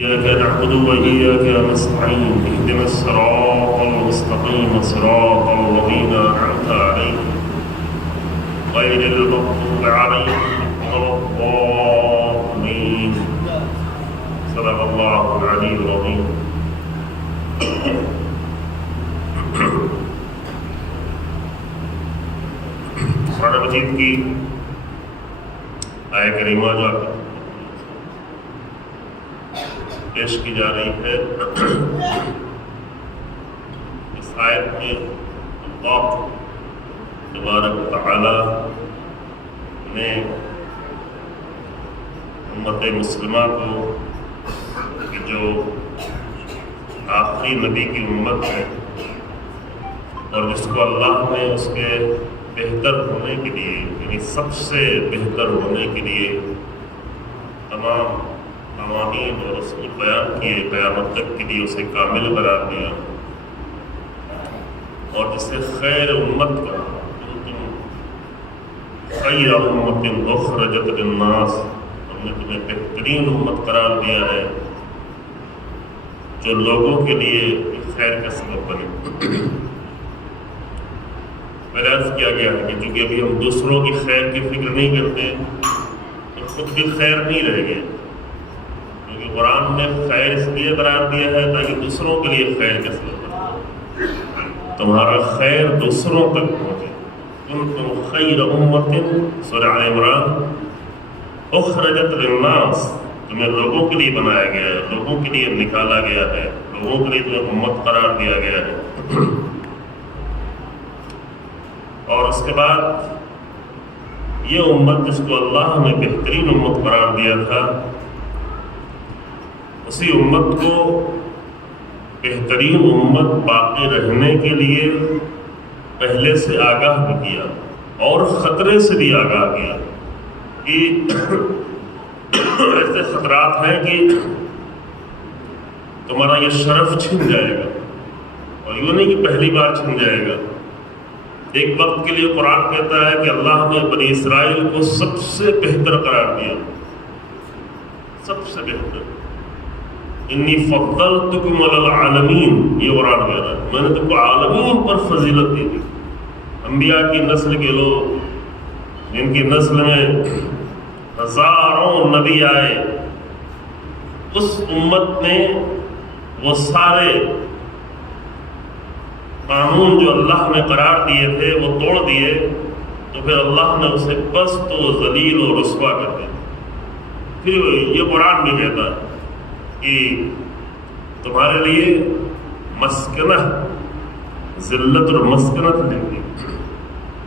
إياك نعبد وإياك نستعين اهدنا الصراط المستقيم صراط الذين أنعمت عليهم غير المغضوب عليهم ولا الضالين. صدق الله العلي العظيم. قرآن مجید کی آیت کریمہ جو پیش کی جا رہی ہے، اس آیت میں اللہ تبارک و تعالی نے امت مسلمہ کو کہ جو آخری نبی کی امت ہے اور جس کو اللہ نے اس کے بہتر ہونے کے لیے، یعنی سب سے بہتر ہونے کے لیے تمام قوانین اور اصول بیان کیے، قیامت تک کے لیے اسے کامل قرار دیا اور جسے خیر امت کا خیر امت اخرجت للناس، ہم نے تمہیں بہترین امت قرار دیا ہے جو لوگوں کے لیے خیر کا سبب بنے۔ میں عرض کیا گیا ہے کہ چونکہ ابھی ہم دوسروں کی خیر کی فکر نہیں کرتے تو خود بھی خیر نہیں رہ گئے، کیونکہ قرآن نے خیر اس لیے قرار دیا ہے تاکہ دوسروں کے لیے خیر کا سبب بنے، تمہارا خیر دوسروں تک پہنچے۔ کنتم خیر امت، سورہ آل عمران، اخرجت للناس، تمہیں لوگوں کے لیے بنایا گیا ہے، لوگوں کے لیے نکالا گیا ہے، لوگوں کے لیے تمہیں امت قرار دیا گیا ہے۔ اور اس کے بعد یہ امت جس کو اللہ نے بہترین امت قرار دیا تھا، اسی امت کو بہترین امت باقی رہنے کے لیے پہلے سے آگاہ بھی کیا اور خطرے سے بھی آگاہ کیا کہ ایسے خطرات ہیں کہ تمہارا یہ شرف چھن جائے گا، اور یہ نہیں کہ پہلی بار چھن جائے گا۔ ایک وقت کے لیے قرآن کہتا ہے کہ اللہ نے بنی اسرائیل کو سب سے بہتر قرار دیا، سب سے بہتر۔ انی فضلتکم علی العالمین، یہ قرآن کہہ رہا ہے میں نے تم کو عالمین پر فضیلت دی تھی۔ انبیاء کی نسل کے لوگ جن کی نسل میں ہزاروں نبی آئے، اس امت نے وہ سارے قانون جو اللہ نے قرار دیے تھے وہ توڑ دیے، تو پھر اللہ نے اسے پست و ذلیل و رسوا کر دیا۔ پھر یہ قرآن بھی کہتا ہے کہ تمہارے لیے مسکنہ، ذلت اور مسکنت لکھی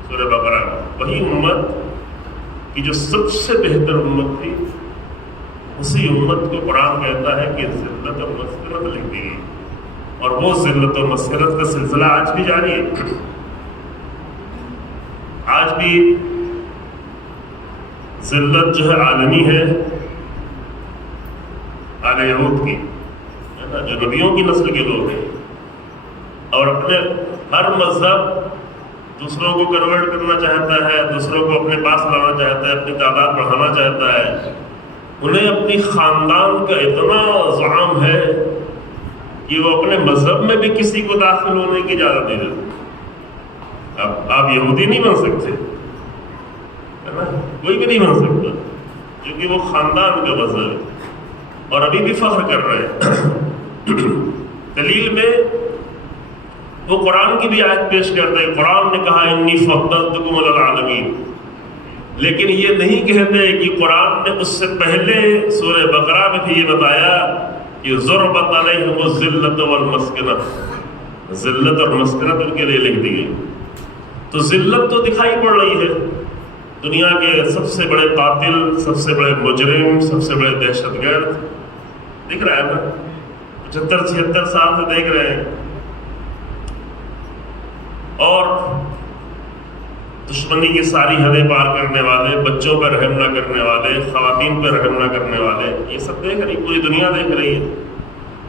سورہ بقرہ میں۔ وہی امت کی جو سب سے بہتر امت تھی، اسی امت کو قرآن کہتا ہے کہ ذلت اور مسکنت لکھ دی گئی، اور وہ ذلت و مسکنت کا سلسلہ آج بھی جاری ہے۔ آج بھی ذلت جو ہے عالمی ہے، آل یہود کی، جو نبیوں کی نسل کے لوگ ہیں، اور اپنے ہر مذہب دوسروں کو کنورٹ کرنا چاہتا ہے، دوسروں کو اپنے پاس لانا چاہتا ہے، اپنی تعداد بڑھانا چاہتا ہے۔ انہیں اپنی خاندان کا اتنا زعم ہے کہ وہ اپنے مذہب میں بھی کسی کو داخل ہونے کی اجازت نہیں دیتے۔ اب آپ یہودی نہیں بن سکتے، ہے نا، کوئی بھی نہیں بن سکتا، کیونکہ وہ خاندان کا مذہب ہے، اور ابھی بھی فخر کر رہے ہیں۔ دلیل میں وہ قرآن کی بھی آیت پیش کرتے ہیں، قرآن نے کہا انی فضلتکم علی العالمین، لیکن یہ نہیں کہتے کہ قرآن نے اس سے پہلے سورہ بقرہ میں بھی یہ بتایا کہ ضربت علیہم الذلۃ والمسکنۃ، ذلت اور مسکنت ان کے لیے لکھ دی گئی۔ تو ذلت تو دکھائی پڑ رہی ہے، دنیا کے سب سے بڑے قاتل، سب سے بڑے مجرم، سب سے بڑے دہشت گرد دکھ رہا ہے نا، 75-76 سال سے دیکھ رہے ہیں، اور دشمنی کی ساری حدیں پار کرنے والے، بچوں پر رحم نہ کرنے والے، خواتین پر رحم نہ کرنے والے، یہ سب دیکھ رہی، پوری دنیا دیکھ رہی ہے۔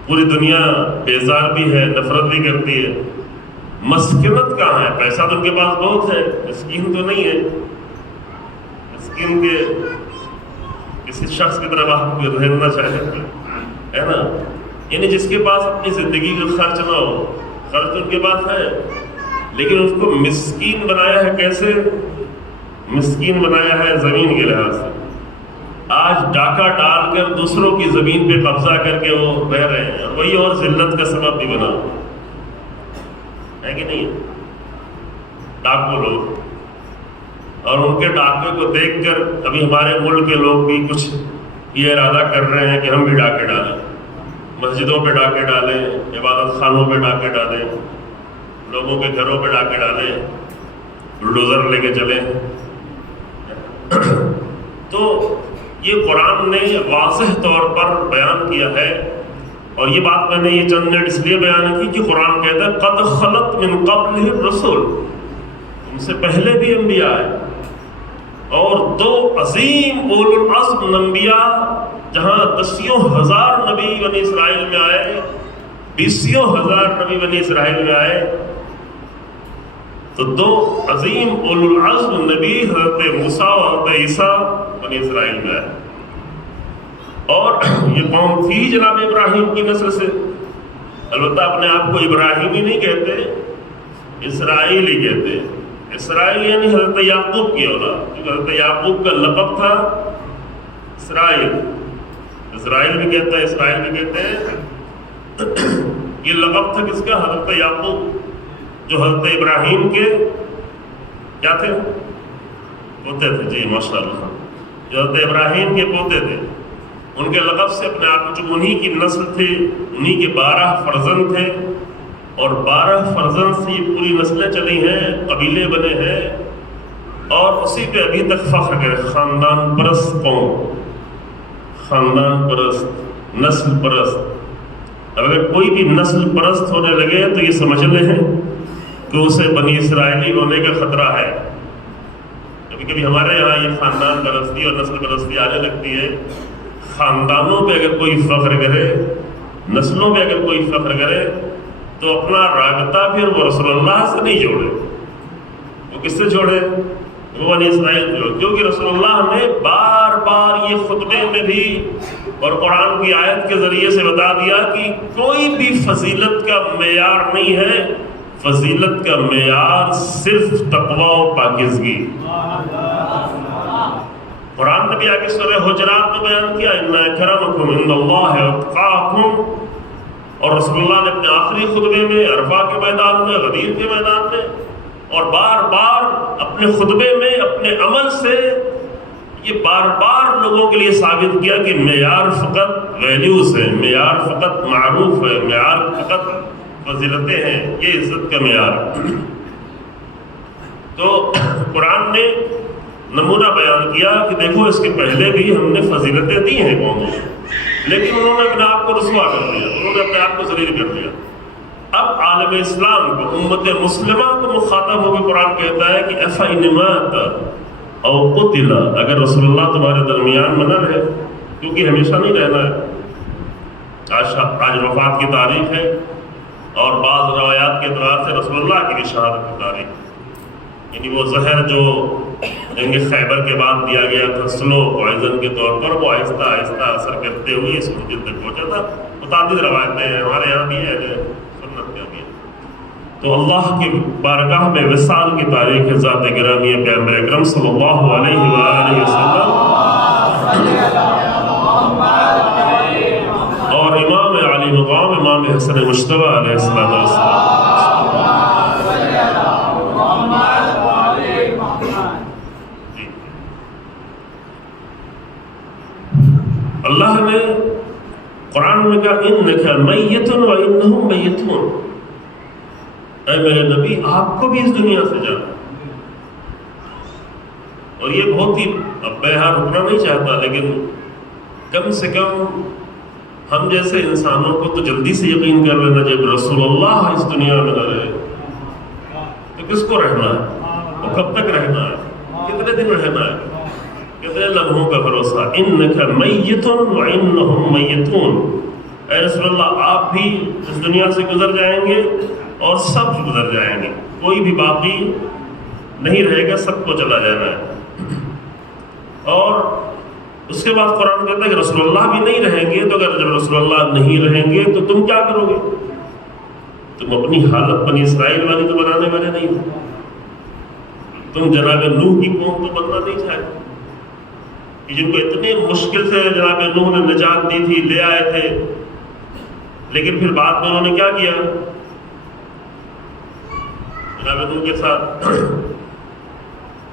پوری دنیا بیزار بھی ہے، نفرت بھی کرتی ہے۔ مسکنت کہاں ہے؟ پیسہ تو ان کے پاس بہت ہے، مسکین تو نہیں ہے۔ مسکین کے کسی شخص کی طرف آپ رہنا چاہتے ہیں، ہے نا. یعنی جس کے پاس اپنی زندگی کا خرچ نہ ہو، خرچ تو ان کے پاس ہے لیکن اس کو مسکین بنایا ہے. کیسے مسکین بنایا ہے؟ زمین کے لحاظ سے. آج ڈاکہ ڈال کر دوسروں کی زمین پہ قبضہ کر کے وہ رہ رہے ہیں، اور وہی اور ذلت کا سبب بھی بنا ہے کہ نہیں؟ ڈاکو لوگ، اور ان کے ڈاکے کو دیکھ کر ابھی ہمارے ملک کے لوگ بھی کچھ یہ ارادہ کر رہے ہیں کہ ہم بھی ڈاکے ڈالیں، مسجدوں پہ ڈاکے ڈالیں، عبادت خانوں پہ ڈاکے ڈالیں، لوگوں کے گھروں پہ ڈاکے ڈالیں، بلڈوزر لے کے چلیں. تو یہ قرآن نے واضح طور پر بیان کیا ہے. اور یہ بات میں نے یہ چند منٹ اس لیے بیان کی کہ قرآن کہتا ہے قد خلت من قبلہ الرسل، ان سے پہلے بھی انبیاء آئے، اور 2 عظیم اولو العزم انبیاء، جہاں 10,000 نبی بنی اسرائیل میں آئے، 20,000 نبی بنی اسرائیل میں آئے، تو 2 عظیم اولو العزم نبی حضرت موسیٰ اور حضرت عیسیٰ بنی اسرائیل میں آئے. اور یہ قوم تھی جناب ابراہیم کی نسل سے. البتہ اپنے آپ کو ابراہیمی نہیں کہتے، اسرائیلی کہتے ہیں. اسرائیل یعنی حضرت یعقوب کی اولاد، کیونکہ حضرت یعقوب کا لقب تھا اسرائیل. اسرائیل بھی کہتے ہیں، اسرائیل بھی کہتے ہیں. یہ لقب تھا کس کا؟ حضرت یعقوب، جو حضرت ابراہیم کے کیا تھے؟ پوتے تھے. جی ماشاء اللہ، جو حضرت ابراہیم کے پوتے تھے. ان کے لقب سے اپنے آپ کو، جو انہی کی نسل تھے، انہی کے 12 فرزند تھے، اور 12 فرزند سے یہ پوری نسلیں چلی ہیں، قبیلے بنے ہیں، اور اسی پہ ابھی تک فخر کرے. خاندان پرست قوم، خاندان پرست، نسل پرست. اب اگر کوئی بھی نسل پرست ہونے لگے تو یہ سمجھ لیں کہ اسے بنی اسرائیلی ہونے کا خطرہ ہے. کبھی کبھی ہمارے یہاں یہ خاندان پرستی اور نسل پرستی آنے لگتی ہے. خاندانوں پہ اگر کوئی فخر کرے، نسلوں پہ اگر کوئی فخر کرے، تو اپنا رابطہ پھر وہ رسول اللہ سے نہیں جوڑے. وہ کس سے جوڑے؟ وہ بنی اسرائیل سے جوڑے. کیونکہ رسول اللہ نے بار بار یہ خطبے میں بھی اور قرآن کی آیت کے ذریعے سے بتا دیا کہ کوئی بھی فضیلت کا معیار نہیں ہے. فضیلت کا معیار صرف تقوی و پاکیزگی. قرآن نے بھی آگے سورہ حجرات میں بیان کیا ان اکرمکم عند اللہ اتقاکم. اور رسول اللہ نے اپنے آخری خطبے میں، عرفہ کے میدان میں، غدیر کے میدان میں، اور بار بار اپنے خطبے میں اپنے عمل سے یہ بار بار لوگوں کے لیے ثابت کیا کہ معیار فقط ویلیوز ہے، معیار فقط معروف ہے، معیار فقط فضیلتیں ہیں، یہ عزت کا معیار. تو قرآن نے نمونہ بیان کیا کہ دیکھو اس کے پہلے بھی ہم نے فضیلتیں دی ہیں قوموں کو، لیکن انہوں نے اپنے آپ کو رسوا کر دیا، انہوں نے اپنے آپ کو ذلیل کر دیا. اب عالم اسلام کو، امت مسلمہ کو مخاطب ہو کے قرآن کہتا ہے کہ أَفَإِنْ مَاتَ أَوْ قُتِلَ، اگر رسول اللہ تمہارے درمیان میں نہ رہے، کیونکہ ہمیشہ نہیں رہنا ہے. آج وفات کی تاریخ ہے، اور بعض روایات کے اعتبار سے رسول اللہ کی بھی شہادت کی تاریخ، یعنی وہ زہر جو جنگ خیبر کے بعد دیا گیا تھا سلو پوائزن کے طور پر، وہ آہستہ آہستہ اثر کرتے ہوئے اس منزل تک پہنچا تھا. متعدد روایتیں ہیں، ہمارے یہاں بھی ہے، سنت میں بھی ہے. تو اللہ کی بارگاہ میں وصال کی تاریخ ہے ذات گرامی پیغمبر اکرم صلی اللہ علیہ وآلہ وسلم اور امام علی مقام امام حسن مجتبی علیہ السلام. اللہ نے قرآن میں کہا انک میت و انہم میتون، اے میرے نبی آپ کو بھی اس دنیا سے جانا. اور یہ بہت ہی، اب میں یہاں رکنا نہیں چاہتا، لیکن کم سے کم ہم جیسے انسانوں کو تو جلدی سے یقین کر لینا، جب رسول اللہ اس دنیا میں نہ رہے تو کس کو رہنا ہے؟ اور کب تک رہنا ہے؟ کتنے دن رہنا ہے؟ کتنے لمحوں کا بھروسہ؟ انک میت و انہم میتون، اے رسول اللہ آپ بھی اس دنیا سے گزر جائیں گے اور سب گزر جائیں گے، کوئی بھی باقی نہیں رہے گا، سب کو چلا جانا ہے. اور اس کے بعد قرآن کہتا ہے کہ رسول اللہ بھی نہیں رہیں گے، تو اگر جب رسول اللہ نہیں رہیں گے تو تم کیا کرو گے؟ تم اپنی حالت بنی اسرائیل والی تو بنانے والے نہیں ہو، تم جناب نوح کی قوم تو بننا نہیں چاہتے کہ جن کو اتنے مشکل سے جناب نوح نے نجات دی تھی، لے آئے تھے، لیکن پھر بعد میں انہوں نے کیا کیا جناب نوح کے ساتھ؟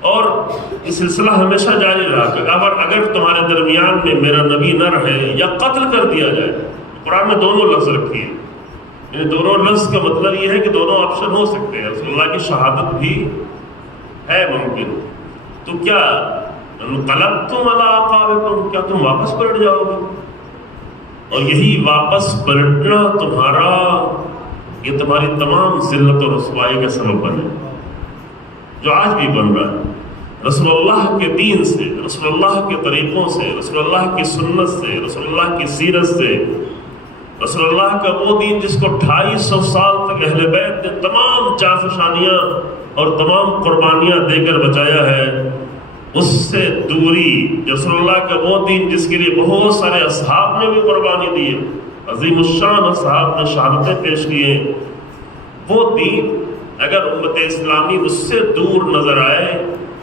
اور یہ سلسلہ ہمیشہ جاری رہا کہ اگر تمہارے درمیان میں میرا نبی نہ رہے یا قتل کر دیا جائے، قرآن میں دونوں لفظ رکھی ہے، یعنی دونوں لفظ کا مطلب یہ ہے کہ دونوں آپشن ہو سکتے ہیں، رسول اللہ کی شہادت بھی ہے ممکن، تو کیا انقلبتم علی اعقابکم، کیا تم واپس پلٹ جاؤ گے؟ اور یہی واپس پلٹنا تمہارا، یہ تمہاری تمام ذلت اور رسوائی کا سبب بنے، جو آج بھی بن رہا ہے۔ رسول اللہ کے دین سے، رسول اللہ کے طریقوں سے، رسول اللہ کی سنت سے، رسول اللہ کی سیرت سے، رسول اللہ کا وہ دین جس کو 250 سال تک اہل بیت نے تمام جافشانیاں اور تمام قربانیاں دے کر بچایا ہے، اس سے دوری، رسول اللہ کا وہ دین جس کے لیے بہت سارے اصحاب نے بھی قربانی دی ہے، عظیم الشان اصحاب نے شہادتیں پیش کی ہیں، وہ دین اگر امت اسلامی اس سے دور نظر آئے،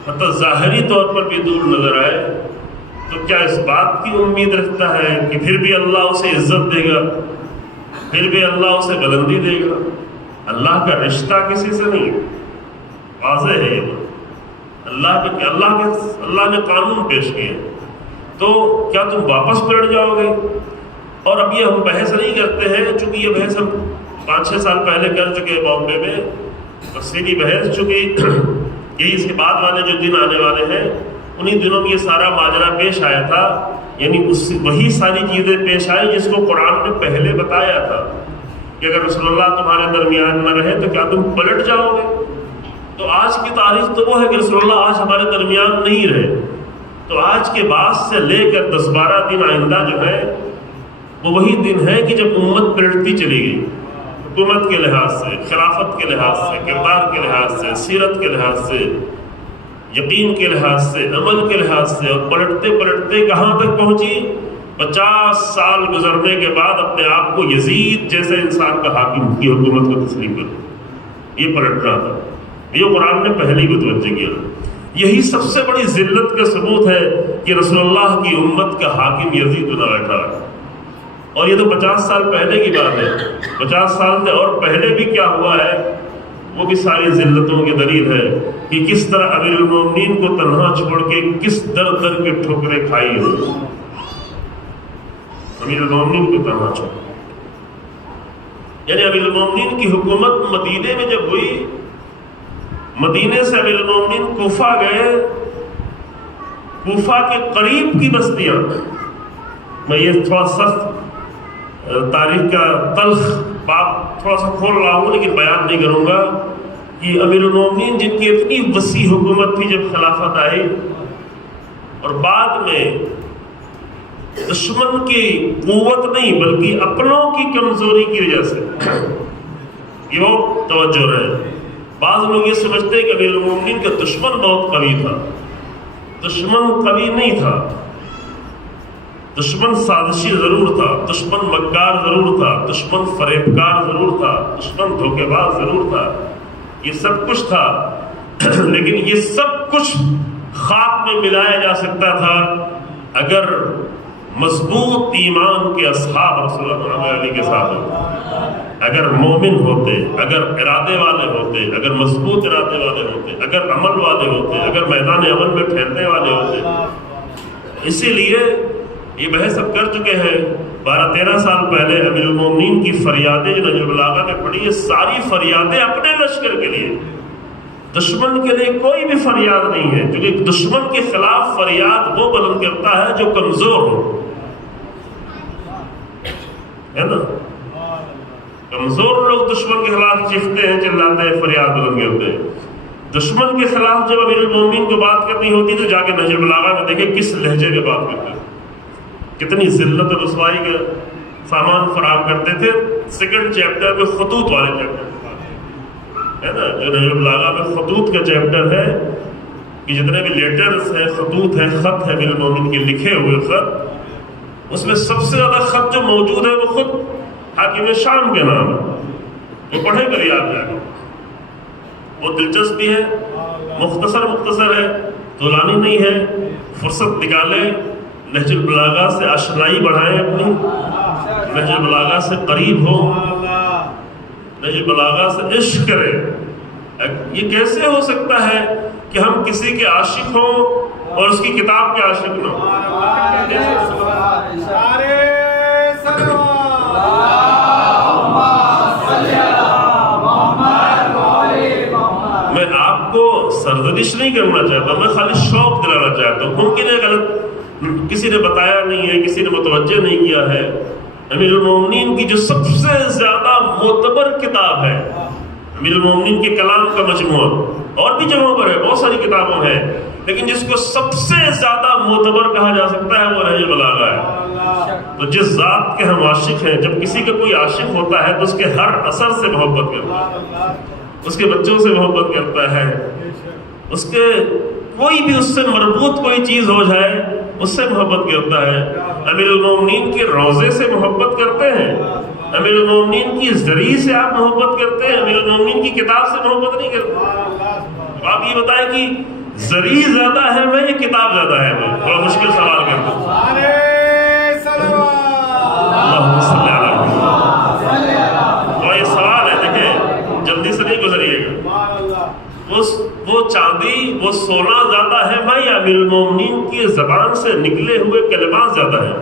حتی ظاہری طور پر بھی دور نظر آئے، تو کیا اس بات کی امید رکھتا ہے کہ پھر بھی اللہ اسے عزت دے گا، پھر بھی اللہ اسے بلندی دے گا؟ اللہ کا رشتہ کسی سے نہیں، واضح ہے یہ بات۔ اللہ نے قانون پیش کیے، تو کیا تم واپس پلٹ جاؤ گے؟ اور اب یہ ہم بحث نہیں کرتے ہیں، چونکہ یہ بحث ہم 5-6 سال پہلے کر چکے بامبے میں، تفصیلی بحث، چونکہ یہی اس کے بعد والے جو دن آنے والے ہیں انہی دنوں میں یہ سارا ماجرا پیش آیا تھا، یعنی وہی ساری چیزیں پیش آئی جس کو قرآن نے پہلے بتایا تھا کہ اگر رسول اللہ تمہارے درمیان نہ رہے تو کیا تم پلٹ جاؤ گے؟ تو آج کی تاریخ تو وہ ہے کہ رسول اللہ آج ہمارے درمیان نہیں رہے، تو آج کے بعد سے لے کر 10-12 دن آئندہ جو ہے وہ وہی دن ہے کہ جب امت پلٹتی چلی گئی، حکومت کے لحاظ سے، خلافت کے لحاظ سے، کردار کے لحاظ سے، سیرت کے لحاظ سے، یقین کے لحاظ سے، عمل کے لحاظ سے، اور پلٹتے پلٹتے کہاں تک پہنچی؟ 50 سال گزرنے کے بعد اپنے آپ کو یزید جیسے انسان کا حاکم کی حکومت کو تسلیم کر، یہ پلٹنا تھا، یہ قرآن نے پہلے ہی متوجہ کیا۔ یہی سب سے بڑی ذلت کا ثبوت ہے کہ رسول اللہ کی امت کا حاکم یزید بنا بیٹھا ہے، اور یہ تو 50 سال پہلے کی بات ہے، 50 سال سے اور پہلے بھی کیا ہوا ہے وہ بھی ساری ذلتوں کی دلیل ہے کہ کس طرح امیر المومنین کو تنہا چھوڑ کے کس در در کے ٹھوکریں کھائی ہو، امیر المومنین کو تنہا چھوڑ، یعنی امیر المومنین کی حکومت مدینے میں جب ہوئی، مدینے سے امیر المومنین کوفہ گئے، کوفہ کے قریب کی بستیاں، میں یہ تھوڑا سخت تاریخ کا تلخ بات تھوڑا سا کھول رہا ہوں لیکن بیان نہیں کروں گا، کہ امیر المومنین جن کی اتنی وسیع حکومت تھی جب خلافت آئی، اور بعد میں دشمن کی قوت نہیں بلکہ اپنوں کی کمزوری کی وجہ سے یہ بہت توجہ رہے، بعض لوگ یہ سمجھتے ہیں کہ امیر المومنین کا دشمن بہت قوی تھا، دشمن قوی نہیں تھا، دشمن سازشی ضرور تھا، دشمن مکار ضرور تھا، دشمن فریبکار ضرور تھا، دشمن دھوکے باز ضرور تھا، یہ سب کچھ تھا، لیکن یہ سب کچھ خاک میں ملایا جا سکتا تھا اگر مضبوط ایمان کے اصحاب رسول اللہ علیہ کے ساتھ ہوتے، اگر مومن ہوتے، اگر ارادے والے ہوتے، اگر مضبوط ارادے والے ہوتے، اگر عمل والے ہوتے، اگر میدان عمل میں ٹھہرنے والے ہوتے۔ اسی لیے یہ بحث اب کر چکے ہیں، 12-13 سال پہلے امیر المومنین کی فریادیں جو نہج البلاغہ میں پڑھی، یہ ساری فریادیں اپنے لشکر کے لیے، دشمن کے لیے کوئی بھی فریاد نہیں ہے، کیونکہ دشمن کے خلاف فریاد وہ بلند کرتا ہے جو کمزور ہو، ہے نا؟ کمزور لوگ دشمن کے خلاف چیختے ہیں، چلاتے ہیں، فریاد بلند کرتے ہیں۔ دشمن کے خلاف جب امیر المومنین کو بات کرنی ہوتی تو جا کے نہج البلاغہ میں دیکھیں کس لہجے میں بات کرتے ہیں، کتنی ذلت اور رسوائی کا سامان فراہم کرتے تھے۔ سیکنڈ چیپٹر میں خطوط والے چیپٹر ہے نا، جو نہج البلاغہ میں خطوط کا چیپٹر ہے، کہ جتنے بھی لیٹرز ہیں، خطوط ہیں، خط ہے امیر المومنین کے لکھے ہوئے خط، اس میں سب سے زیادہ خط جو موجود ہے وہ خود حاکم شام کے نام ہے. وہ پڑھے کر یاد جائے گا. وہ دلچسپ بھی ہے، مختصر ہے، طولانی نہیں ہے. فرصت نکالیں، نہج البلاغہ سے آشنائی بڑھائیں، اپنی نہج البلاغہ سے قریب ہو، نہج البلاغہ سے عشق کریں. یہ کیسے ہو سکتا ہے کہ ہم کسی کے عاشق ہوں اور اس کی کتاب کے عاشق نہ ہوں؟ میں آپ کو سرزنش نہیں کرنا چاہتا، میں خالی شوق دلانا چاہتا ہوں. ممکن ہے غلط کسی نے بتایا نہیں ہے، کسی نے متوجہ نہیں کیا ہے. امیر المومنین کی جو سب سے زیادہ معتبر کتاب ہے، امیر المومنین کے کلام کا مجموعہ، اور بھی جگہوں پر ہے، بہت ساری کتابوں ہیں، لیکن جس کو سب سے زیادہ معتبر کہا جا سکتا ہے وہ نہج البلاغہ ہے. تو جس ذات کے ہم عاشق ہیں، جب کسی کا کوئی عاشق ہوتا ہے تو اس کے ہر اثر سے محبت کرتا ہے، اس کے بچوں سے محبت کرتا ہے، اس کے کوئی بھی اس سے مربوط کوئی چیز ہو جائے اس سے محبت کرتا ہے. امیر المومنین کے روضے سے محبت کرتے ہیں، امیر المومنین کی زری سے آپ محبت کرتے ہیں، امیر المومنین کی کتاب سے محبت نہیں کرتے. آپ یہ بتائیں کہ زری زیادہ ہے میں یا کتاب زیادہ ہے؟ میں بڑا مشکل سوال کرتا ہوں. اللہم صلی علی محمد. تو یہ سوال ہے، دیکھیں جلدی سے نہیں گزریے گا. وہ چاندی، وہ سونا زیادہ ہے میں یا امیر المومنین کی زبان سے نکلے ہوئے کلمات زیادہ ہیں؟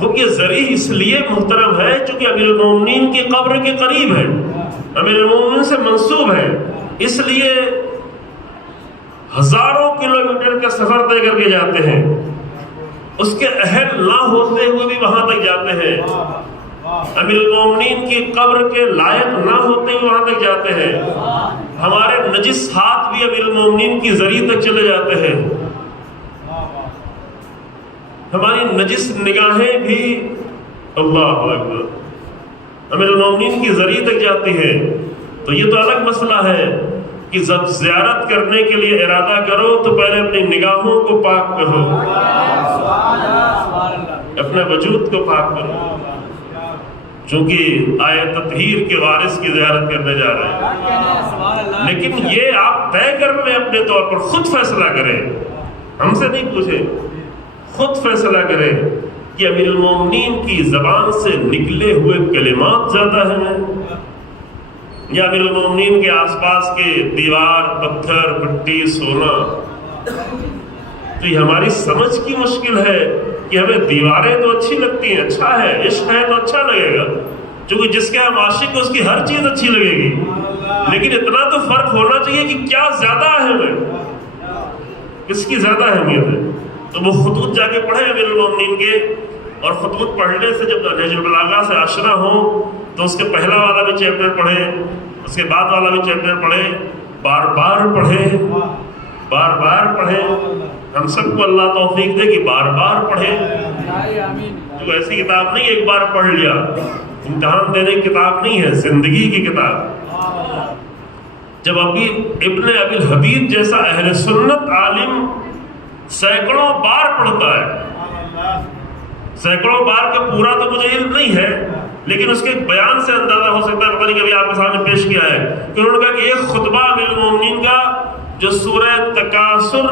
وہ یہ ذریع اس لیے محترم ہے چونکہ امیر المومنین کی قبر کے قریب ہے، امیر المومنین سے منسوب ہے، اس لیے ہزاروں کلومیٹر کا سفر طے کر کے جاتے ہیں، اس کے اہل نہ ہوتے ہوئے بھی وہاں تک جاتے ہیں، امیر المومنین کی قبر کے لائق نہ ہوتے ہوئے وہاں تک جاتے ہیں. ہمارے نجس ہاتھ بھی امیر المومنین کی زری تک چلے جاتے ہیں، ہماری نجس نگاہیں بھی اللہ اکبر امیر المومنین کی زری تک جاتی ہیں. تو یہ تو الگ مسئلہ ہے کہ جب زیارت کرنے کے لیے ارادہ کرو تو پہلے اپنی نگاہوں کو پاک کرو، اپنے وجود کو پاک کرو، چونکہ آئے تطہیر کے وارث کی زیارت کرنے جا رہے ہیں. لیکن یہ آپ طے کر لیں، اپنے طور پر خود فیصلہ کریں، ہم سے نہیں پوچھیں، خود فیصلہ کریں کہ امیر المومنین کی زبان سے نکلے ہوئے کلمات زیادہ ہیں یا امیر المومنین کے آس پاس کے دیوار، پتھر، مٹی، سونا. تو یہ ہماری سمجھ کی مشکل ہے کہ ہمیں دیواریں تو اچھی لگتی ہیں، اچھا ہے، عشق ہے تو اچھا لگے گا، چونکہ جس کے ہم عاشق ہیں اس کی ہر چیز اچھی لگے گی. لیکن اتنا تو فرق ہونا چاہیے کہ کیا زیادہ اہم ہے، کس کی زیادہ اہمیت ہے. تو وہ خطوط جا کے پڑھیں امیر المومنین کے، اور خطوط پڑھنے سے جب نہج البلاغہ سے آشنا ہوں تو اس کے پہلا والا بھی چیپٹر پڑھیں، اس کے بعد والا بھی چیپٹر پڑھیں، بار بار پڑھیں، بار بار پڑھیں. ہم سب کو اللہ توفیق دے کہ بار بار پڑھیں. تو ایسی کتاب نہیں ایک بار پڑھ لیا، امتحان دینے کی کتاب نہیں ہے، زندگی کی کتاب. جب ابن ابی الحدید جیسا اہل سنت عالم سینکڑوں بار پڑھتا ہے، سینکڑوں بار کا پورا تو مجھے علم نہیں ہے، لیکن اس کے بیان سے اندازہ ہو سکتا ہے، پتہ نہیں کبھی آپ کے سامنے پیش کیا ہے کہ انہوں نے کہا کہ ایک خطبہ امیر المومنین کا جو سورہ تکاثر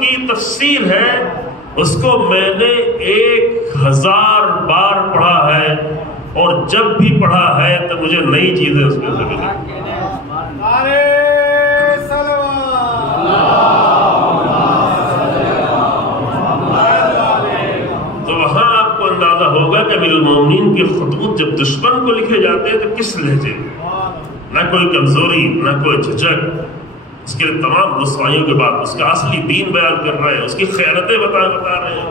کی تفسیر ہے اس کو میں نے 1000 بار پڑھا ہے، اور جب بھی پڑھا ہے تو مجھے نئی چیزیں اس کے اندر ملی. تو وہاں آپ کو اندازہ ہوگا کہ امیر المومنین کے خطوط جب دشمن کو لکھے جاتے ہیں تو کس لہجے، نہ کوئی کمزوری، نہ کوئی جھجک، اس کے تمام رسوائیوں کے بعد اس کا اصلی دین بیان کر رہے ہیں، اس کی خیانتیں بتا رہے ہیں،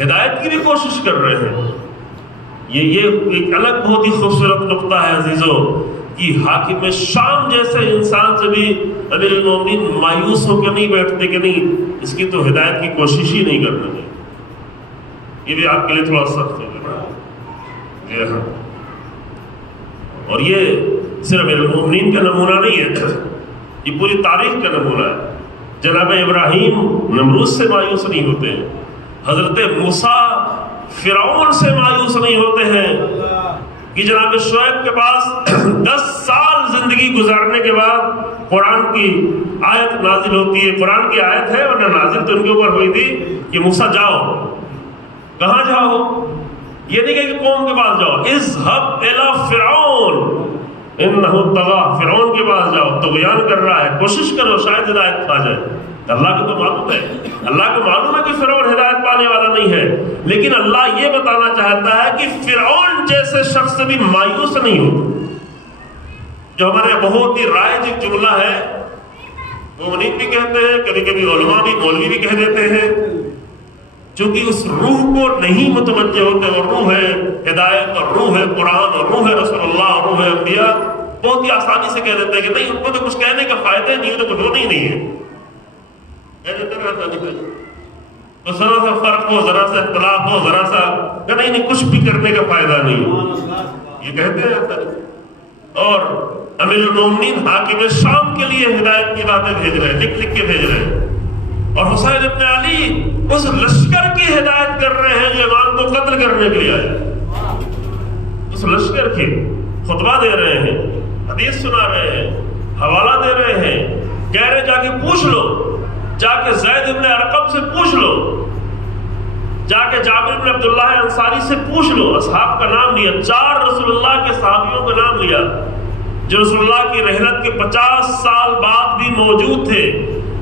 ہدایت کی بھی کوشش کر رہے ہیں. یہ ایک الگ بہت ہی خوبصورت نقطہ ہے عزیزو کہ حاکم شام جیسے انسان سے بھی امیر المومنین مایوس ہو کے نہیں بیٹھتے کہ نہیں اس کی تو ہدایت کی کوشش ہی نہیں کرنا چاہیے. یہ بھی آپ کے لیے تھوڑا سخت ہوگا. اور یہ صرف امیر المومنین کا نمونہ نہیں ہے، یہ پوری تاریخ کا نمونہ ہے. جناب ابراہیم نمرود سے مایوس نہیں ہوتے ہیں, حضرت موسیٰ فرعون سے مایوس نہیں ہوتے ہیں, کہ جناب شعیب کے پاس 10 سال زندگی گزارنے کے بعد قرآن کی آیت نازل ہوتی ہے. قرآن کی آیت ہے ورنہ نازل تو ان کے اوپر ہوئی تھی کہ موسیٰ جاؤ. کہاں جاؤ؟ یہ نہیں کہ قوم کے پاس جاؤ, اذهب الى فرعون انہ طغى, فرعون کے پاس جاؤ, طغیان کر رہا ہے, کوشش کرو شاید ہدایت پا جائے. اللہ کو تو معلوم ہے, اللہ کو معلوم ہے کہ فرعون ہدایت پانے والا نہیں ہے, لیکن اللہ یہ بتانا چاہتا ہے کہ فرعون جیسے شخص سے بھی مایوس نہیں ہو. جو ہمارے بہت ہی رائج ایک جملہ ہے, وہ منیب بھی کہتے ہیں, کبھی کبھی علماء بھی, مولوی بھی کہہ دیتے ہیں, چونکہ اس روح کو نہیں متوجہ ہوتے. اور روح ہے ہدایت, اور روح ہے قرآن, اور روح ہے رسول اللہ, اور روح ہے انبیاء. بہت ہی آسانی سے کہہ دیتے ہیں کہ نہیں, ان کو تو کچھ کہنے کا فائدہ نہیں, تو کچھ ہونا ہی نہیں ہے. تو ذرا سا فرق ہو, ذرا سا اختلاف ہو, ذرا سا نہیں کچھ بھی کرنے کا فائدہ نہیں, یہ کہتے ہیں. اور امیر المومنین حاکم شام کے لیے ہدایت کی باتیں بھیج رہے ہیں, لکھ کے بھیج رہے ہیں, اور حسین ابن علی اس لشکر کی ہدایت کر رہے ہیں جو امام کو قتل کرنے کے لیے آئے. اس لشکر کی خطبہ دے رہے ہیں, حدیث سنا رہے ہیں, حوالہ دے رہے ہیں, کہہ رہے جا کے پوچھ لو, جا کے زید ابن ارقم سے پوچھ لو, جا کے جابر ابن عبداللہ انصاری سے پوچھ لو. اصحاب کا نام لیا, 4 رسول اللہ کے صحابیوں کا نام لیا جو رسول اللہ کی رحلت کے 50 سال بعد بھی موجود تھے.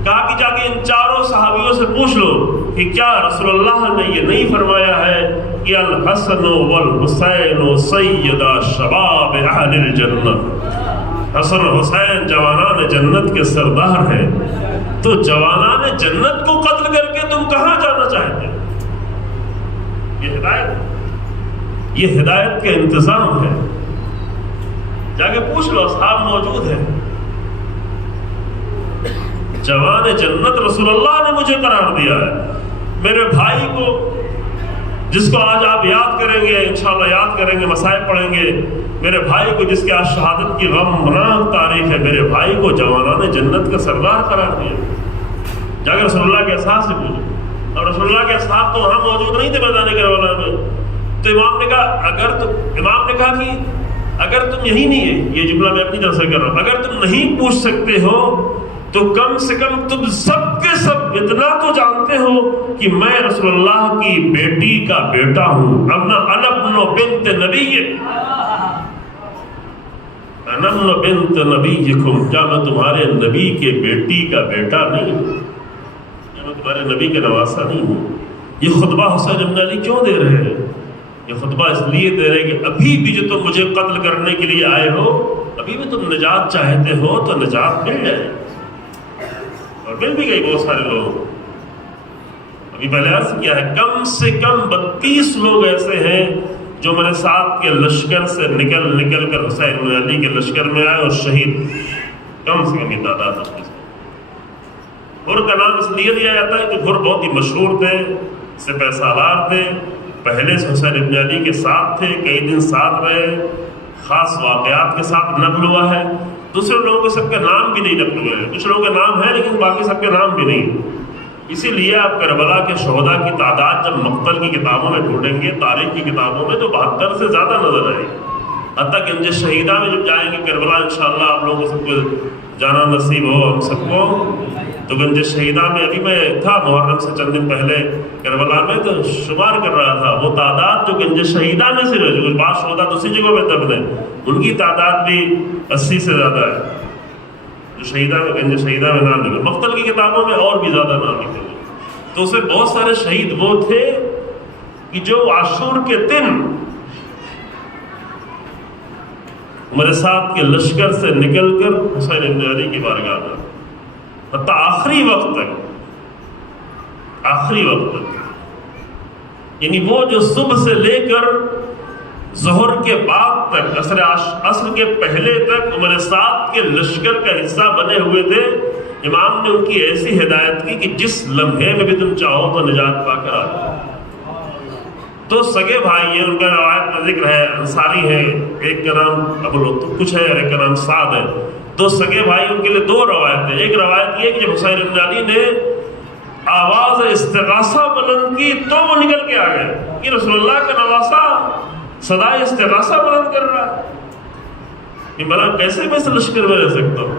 کہا کہ جا کے ان 4 صحابیوں سے پوچھ لو کہ کیا رسول اللہ نے یہ نہیں فرمایا ہے کہ الحسن والحسین سیدا شباب اہل الجنہ, حسن و حسین جوانان جنت کے سردار ہیں, تو جوانان جنت کو قتل کر کے تم کہاں جانا چاہتے ہیں؟ یہ ہدایت کا انتظام ہے. جا کے پوچھ لو, اصحاب موجود ہیں. جوان جنت رسول اللہ نے مجھے قرار دیا ہے. میرے بھائی کو, جس کو آج آپ یاد کریں گے, انشاءاللہ یاد کریں گے, مسائل پڑھیں گے, میرے بھائی کو جس کے آج شہادت کی غمناک تاریخ ہے, میرے بھائی کو جوانان جنت کا سردار قرار دیا. جا کے رسول اللہ کے اصحاب سے پوچھو. اور رسول اللہ کے اصحاب تو وہاں موجود نہیں تھے میدان کربلا میں. تو امام نے کہا کہ اگر تم یہی نہیں ہے, یہ جملہ میں اپنی طرف سے کر رہا ہوں, اگر تم نہیں پوچھ سکتے ہو تو کم سے کم تم سب کے سب اتنا تو جانتے ہو کہ میں رسول اللہ کی بیٹی کا بیٹا ہوں. انا ابن بنت نبی, انا ابن بنت نبیکم, کیا میں تمہارے نبی کے بیٹی کا بیٹا نہیں ہوں؟ کیا میں تمہارے نبی کے نواسا نہیں ہوں؟ یہ خطبہ حسین ابن علی کیوں دے رہے ہیں؟ یہ خطبہ اس لیے دے رہے کہ ابھی بھی جو تم مجھے قتل کرنے کے لیے آئے ہو, ابھی بھی تم نجات چاہتے ہو تو نجات مل جائے. اور مل بھی گئی بہت سارے لوگ. ابھی پہلے عرض کیا ہے, کم سے کم 32 لوگ ایسے ہیں جو میرے ساتھ کے لشکر سے نکل کر حسین بن علی کے لشکر میں آئے اور شہید. کم سے کم یہ تعداد ہے. گھر کا نام اس لیے لیا جاتا ہے کہ گھر بہت ہی مشہور تھے, سپہ سالار تھے, پہلے سے حسین ابن علی کے ساتھ تھے, کئی دن ساتھ رہے, خاص واقعات کے ساتھ نقل ہوا ہے. دوسرے لوگوں کے سب کے نام بھی نہیں نقل ہوئے ہیں, کچھ لوگوں کے نام ہیں لیکن باقی سب کے نام بھی نہیں. اسی لیے آپ کربلا کے شہداء کی تعداد جب مقتل کی کتابوں میں ڈھونڈیں گے, تاریخ کی کتابوں میں, تو 72 سے زیادہ نظر آئے. حتیٰ کہ گنج شہیدہ میں جب جائیں گے کربلا, انشاءاللہ آپ لوگوں کو سب کو جانا نصیب ہو, ہم سب کو, تو گنج شہیدہ میں ابھی میں تھا محرم سے چند دن پہلے کربلا میں, تو شمار کر رہا تھا وہ تعداد جو گنج شہیدہ میں سے جو بعض شہداء دوسری جگہوں میں دفن ہیں, ان کی تعداد بھی 80 سے زیادہ ہے جو شہیدہ میں, گنج شہیدہ میں نام لکھے. مقتل کی کتابوں میں اور بھی زیادہ نام لکھے ہوئے. تو اس میں بہت سارے شہید وہ تھے کہ جو عاشور کے دن میرے ساتھ کے لشکر سے نکل کر حسین ابن علی کی بارگاہ میں, حتیٰ آخری وقت تک, یعنی وہ جو صبح سے لے کر ظہر کے بعد تک, عصر کے پہلے تک میرے ساتھ کے لشکر کا حصہ بنے ہوئے تھے. امام نے ان کی ایسی ہدایت کی کہ جس لمحے میں بھی تم چاہو تو نجات پا کر آ جاؤ. تو سگے بھائی ہیں, ان کا روایت کا ذکر ہے, انصاری ہے, ایک کا نام ابو کچھ ہے اور ایک کا نام سعد ہے. دو سگے بھائی، ان کے لیے دو روایتیں. ایک روایت یہ کہ جب حسین ابن علی نے آواز استغاثہ بلند کی تو وہ نکل کے آ گئے کہ رسول اللہ کا نواسا صدائے استغاثہ بلند کر رہا ہے. کہ بلا کیسے میں اس لشکر میں رہ سکتا ہوں؟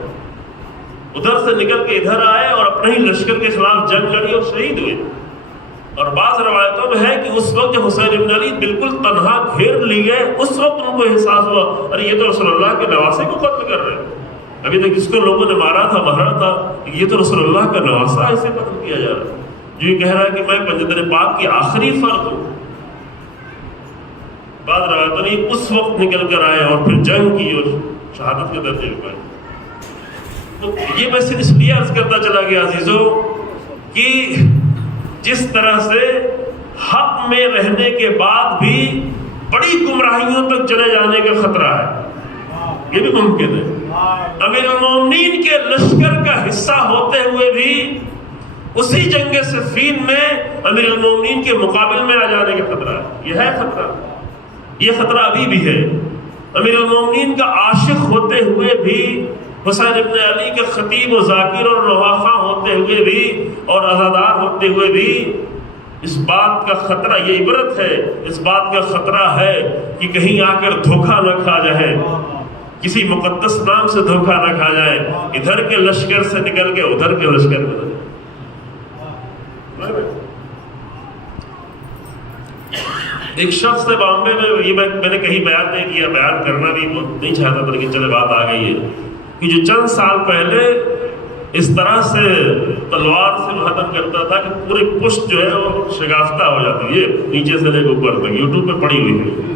ادھر سے نکل کے ادھر آئے اور اپنے ہی لشکر کے خلاف جنگ لڑی اور شہید ہوئے. اور بعض روایتوں میں ہے کہ اس وقت جب حسین ابن علی بالکل تنہا گھیر لیے اس وقت ان کو احساس ہوا ارے یہ تو رسول اللہ کے نواسے کو قتل کر رہے ہیں. ابھی تک جس کو لوگوں نے مارا تھا مارا تھا، یہ تو رسول اللہ کا نواسا اسے قتل کیا جا رہا ہے جو یہ کہہ رہا ہے کہ میں پنجتن پاک کی آخری فرد ہوں. بعض روایتوں نے اس وقت نکل کر آئے اور پھر جنگ کی اور شہادت کے درجے پائے. تو یہ میں صرف اس لیے عرض کرتا چلا گیا عزیزوں کہ جس طرح سے حق میں رہنے کے بعد بھی بڑی گمراہیوں تک چلے جانے کا خطرہ ہے، یہ بھی ممکن ہے. امیر المومنین کے لشکر کا حصہ ہوتے ہوئے بھی اسی جنگ صفین میں امیر المومنین کے مقابل میں آ جانے کا خطرہ ہے. یہ ہے خطرہ، یہ خطرہ ابھی بھی ہے. امیر المومنین کا عاشق ہوتے ہوئے بھی، حسین ابن علی کے خطیب و ذاکر اور رواخواں ہوتے ہوئے بھی اور عزادار ہوتے ہوئے بھی اس بات کا خطرہ، یہ عبرت ہے، اس بات کا خطرہ ہے کہ کہیں آ کر دھوکہ نہ کھا جائے، کسی مقدس نام سے دھوکہ نہ کھا جائے، ادھر کے لشکر سے نکل کے ادھر کے لشکر میں. ایک شخص نے بامبے میں، یہ میں نے کہیں بیان نہیں کیا، بیان کرنا بھی نہیں چاہتا تھا لیکن چلے بات آ گئی ہے کہ جو چند سال پہلے اس طرح سے تلوار سے ختم کرتا تھا کہ پوری پشت جو ہے وہ شگافتہ ہو جاتی ہے، نیچے سے لے کے اوپر تک. یوٹیوب پہ پڑی ہوئی ہے،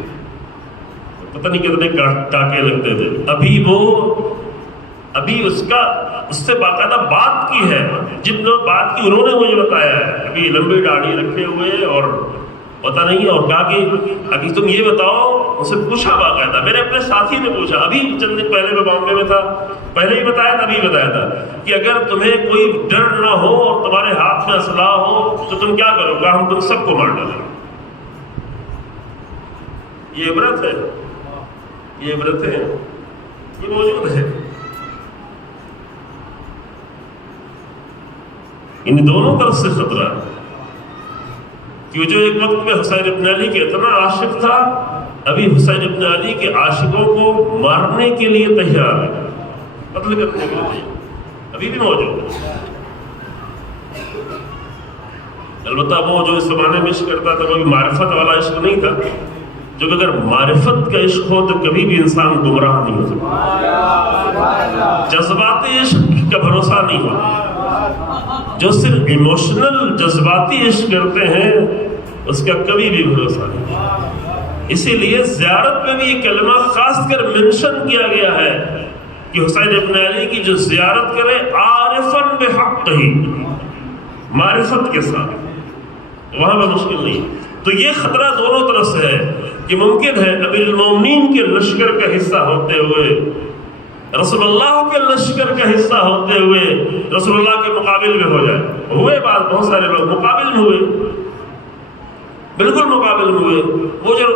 پتہ نہیں کتنے ٹاکے لگتے تھے. ابھی اس سے باقاعدہ بات کی ہے، جن بات کی انہوں نے مجھے بتایا ہے. ابھی لمبی داڑھی رکھے ہوئے اور پتہ نہیں، اور کہا کہ ابھی تم یہ بتاؤ، اسے پوچھا باقاعدہ، میرے اپنے ساتھی نے پوچھا ابھی چند دن پہلے میں بامبے میں تھا، پہلے ہی بتایا تھا، ابھی بتایا تھا کہ اگر تمہیں کوئی ڈر نہ ہو اور تمہارے ہاتھ میں اسلحہ ہو تو تم کیا کرو گا؟ ہم تم سب کو مار ڈالیں. یہ عبرت ہے، یہ عبرتیں ہیں، یہ موجود ہے. ان دونوں طرف سے خطرہ ہے کہ جو ایک وقت میں حسین ابن علی کے اتنا عاشق تھا، ابھی حسین ابن علی کے عاشقوں کو مارنے کے لیے تیار ہے، قتل کرنے کے لیے ابھی بھی موجود ہے. البتہ وہ جو اس زمانے میں عشق کرتا تھا وہ بھی معرفت والا عشق نہیں تھا، جو کہ اگر معرفت کا عشق ہو تو کبھی بھی انسان گمراہ نہیں ہو سکتا. جذباتی عشق کا بھروسہ نہیں ہوتا. جو صرف ایموشنل جذباتی عشق کرتے ہیں اس کا کبھی بھی بھروسہ نہیں. اسی لیے زیارت میں بھی یہ کلمہ خاص کر منشن کیا گیا ہے کہ حسین ابن علی کی جو زیارت کرے عارفاً بحق ہی، معرفت کے ساتھ، وہاں پہ مشکل نہیں. تو یہ خطرہ دونوں طرف سے ہے کہ ممکن ہے امیر المومنین کے لشکر کا حصہ ہوتے ہوئے، رسول اللہ کے لشکر کا حصہ ہوتے ہوئے رسول اللہ کے مقابل میں ہو جائے. ہوئے بات، بہت سارے لوگ مقابل میں ہوئے، بالکل مقابل میں ہوئے. وہ جو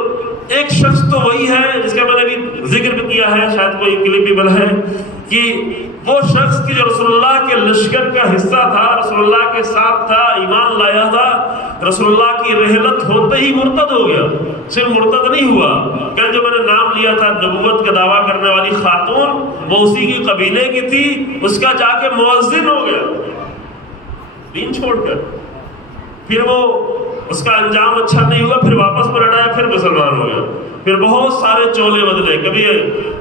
ایک شخص تو وہی ہے جس کا میں نے بھی ذکر بھی کیا ہے، شاید کوئی کلپ بھی بنا ہے، کہ وہ شخص کی جو رسول اللہ کے لشکر کا حصہ تھا، رسول اللہ کے ساتھ تھا، ایمان لایا تھا، رسول اللہ کی رحلت ہوتے ہی مرتد ہو گیا. صرف مرتد نہیں ہوا، کل جو میں نے نام لیا تھا نبوت کا دعویٰ کرنے والی خاتون، وہ اسی کی قبیلے کی تھی، اس کا جا کے مؤذن ہو گیا دین چھوڑ کر. پھر وہ اس کا انجام اچھا نہیں ہوا، پھر واپس پلٹ آیا، پھر مسلمان ہو گیا. پھر بہت سارے چولے بدلے،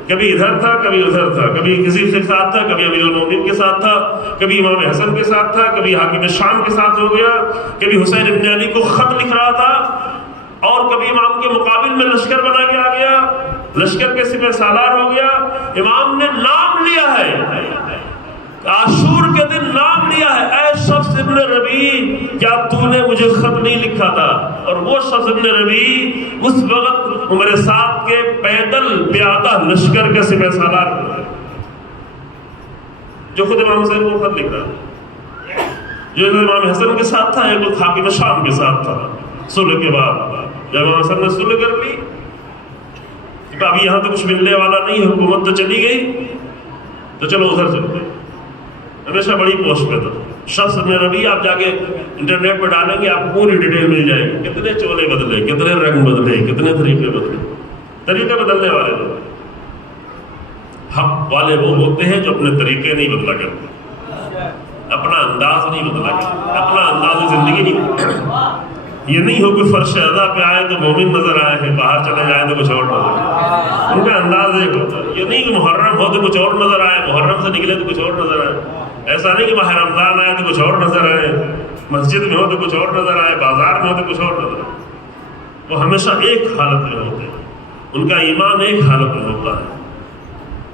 کبھی ادھر تھا، کبھی ادھر تھا، کبھی کسی کے ساتھ تھا، کبھی امیر المومنین کے ساتھ تھا، کبھی امام حسن کے ساتھ تھا، کبھی حاکم شام کے ساتھ ہو گیا، کبھی حسین ابن علی کو خط لکھ رہا تھا، اور کبھی امام کے مقابل میں لشکر بنا کے آ گیا، لشکر کے سپہ سالار ہو گیا. امام نے نام لیا ہے، عاشور کے دن نام لیا ہے، اے شخص ابن ربیع، کیا تو نے مجھے خط نہیں لکھا تھا؟ اور وہ شخص ابن ربیع اس وقت عمر سعد کے پیدل پیادہ لشکر کے سپہ سالار جو خود امام حسین کو خط لکھ رہا ہے، جو امام حسن کے ساتھ تھا، ایک تو حاکم شام کے ساتھ تھا. صلح کے بعد جب امام حسن نے صلح کر لی، ابھی یہاں تو کچھ ملنے والا نہیں، حکومت تو چلی گئی، تو چلو ادھر چلتے ہیں. ہمیشہ بڑی پوسٹ پہ تھا. شخص میں ربی آپ جا کے انٹرنیٹ پہ ڈالیں گے آپ پوری ڈیٹیل مل جائے گی. کتنے چولے بدلے, کتنے رنگ بدلے, کتنے طریقے بدلے. طریقے بدلنے والے لوگ. حق والے وہ ہوتے ہیں جو اپنے طریقے نہیں بدلا کرتے, اپنا انداز نہیں بدلا کرتے, اپنا انداز زندگی نہیں. یہ نہیں ہو کہ فرش ادا پہ آئے تو مومن نظر آئے ہیں, باہر چلے جائیں تو کچھ اور نظر آئے. ان کا انداز ایک ہوتا ہے. یہ نہیں کہ محرم ہو تو کچھ اور نظر آئے, محرم سے نکلے تو کچھ اور نظر آئے. ایسا نہیں کہ ماہ رمضان آئے تو کچھ اور نظر آئے, مسجد میں ہو تو کچھ اور نظر آئے, بازار میں ہو تو کچھ اور نظر آئے. وہ ہمیشہ ایک حالت میں ہوتے ہیں, ان کا ایمان ایک حالت میں ہوتا ہے.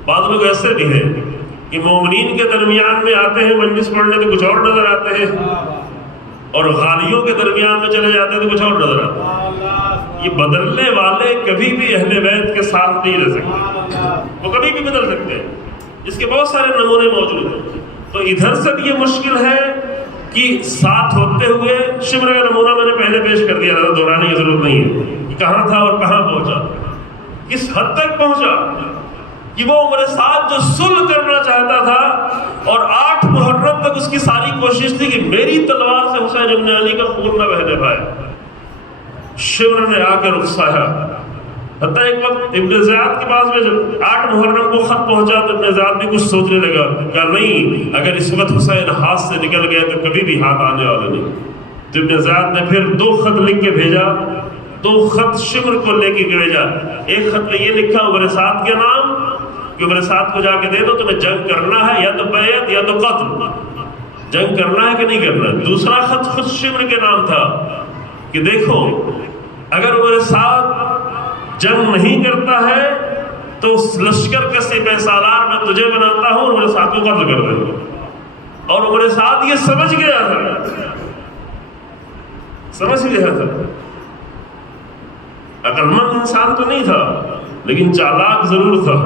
بعض لوگ ایسے بھی ہیں کہ مومنین کے درمیان میں آتے ہیں مجلس پڑھنے تو کچھ اور نظر آتے ہیں, اور غالیوں کے درمیان میں چلے جاتے ہیں تو کچھ اور نظر آتا ہے. یہ بدلنے والے کبھی بھی اہل بیت کے ساتھ نہیں رہ سکتے, وہ کبھی بھی بدل سکتے ہیں. اس کے بہت سارے نمونے موجود ہیں. تو ادھر سے بھی یہ مشکل ہے کہ ساتھ ہوتے ہوئے, شمر کا نمونہ میں نے پہلے پیش کر دیا تھا, دہرانے کی ضرورت نہیں ہے کہ کہاں تھا اور کہاں پہنچا, کس حد تک پہنچا. کہ وہ عمر سعد جو صلح کرنا چاہتا تھا اور 8 محرم تک اس کی ساری کوشش تھی کہ میری تلوار سے حسین ابن علی کا خون نہ بہنے پائے, شمر نے آ کر اکسایا. حتیٰ ایک وقت ابن زیاد کے پاس میں جب 8 محرم کو خط پہنچا تو ابن زیاد بھی کچھ سوچنے لگا, کہا نہیں اگر اس وقت حسین ہاتھ سے نکل گئے تو کبھی بھی ہاتھ آنے والے نہیں. تو ابن زیاد نے پھر 2 خط لکھ کے بھیجا, 2 خط شمر کو لے کے بھیجا. ایک خط میں یہ لکھا عمر سعد کے نام کہ عمر سعد کو جا کے دے دو, تمہیں جنگ کرنا ہے یا تو بیعت یا تو قتل, جنگ کرنا ہے کہ نہیں کرنا. دوسرا خط خود شمر کے نام تھا کہ دیکھو اگر عمر سعد جنگ نہیں کرتا ہے تو اس لشکر کے سپہ سالار میں تجھے بناتا ہوں اور عمر سعد کو قتل کر دیں گے. اور عمر سعد یہ سمجھ گیا تھا, سمجھ گیا تھا. عقل مند انسان تو نہیں تھا لیکن چالاک ضرور تھا.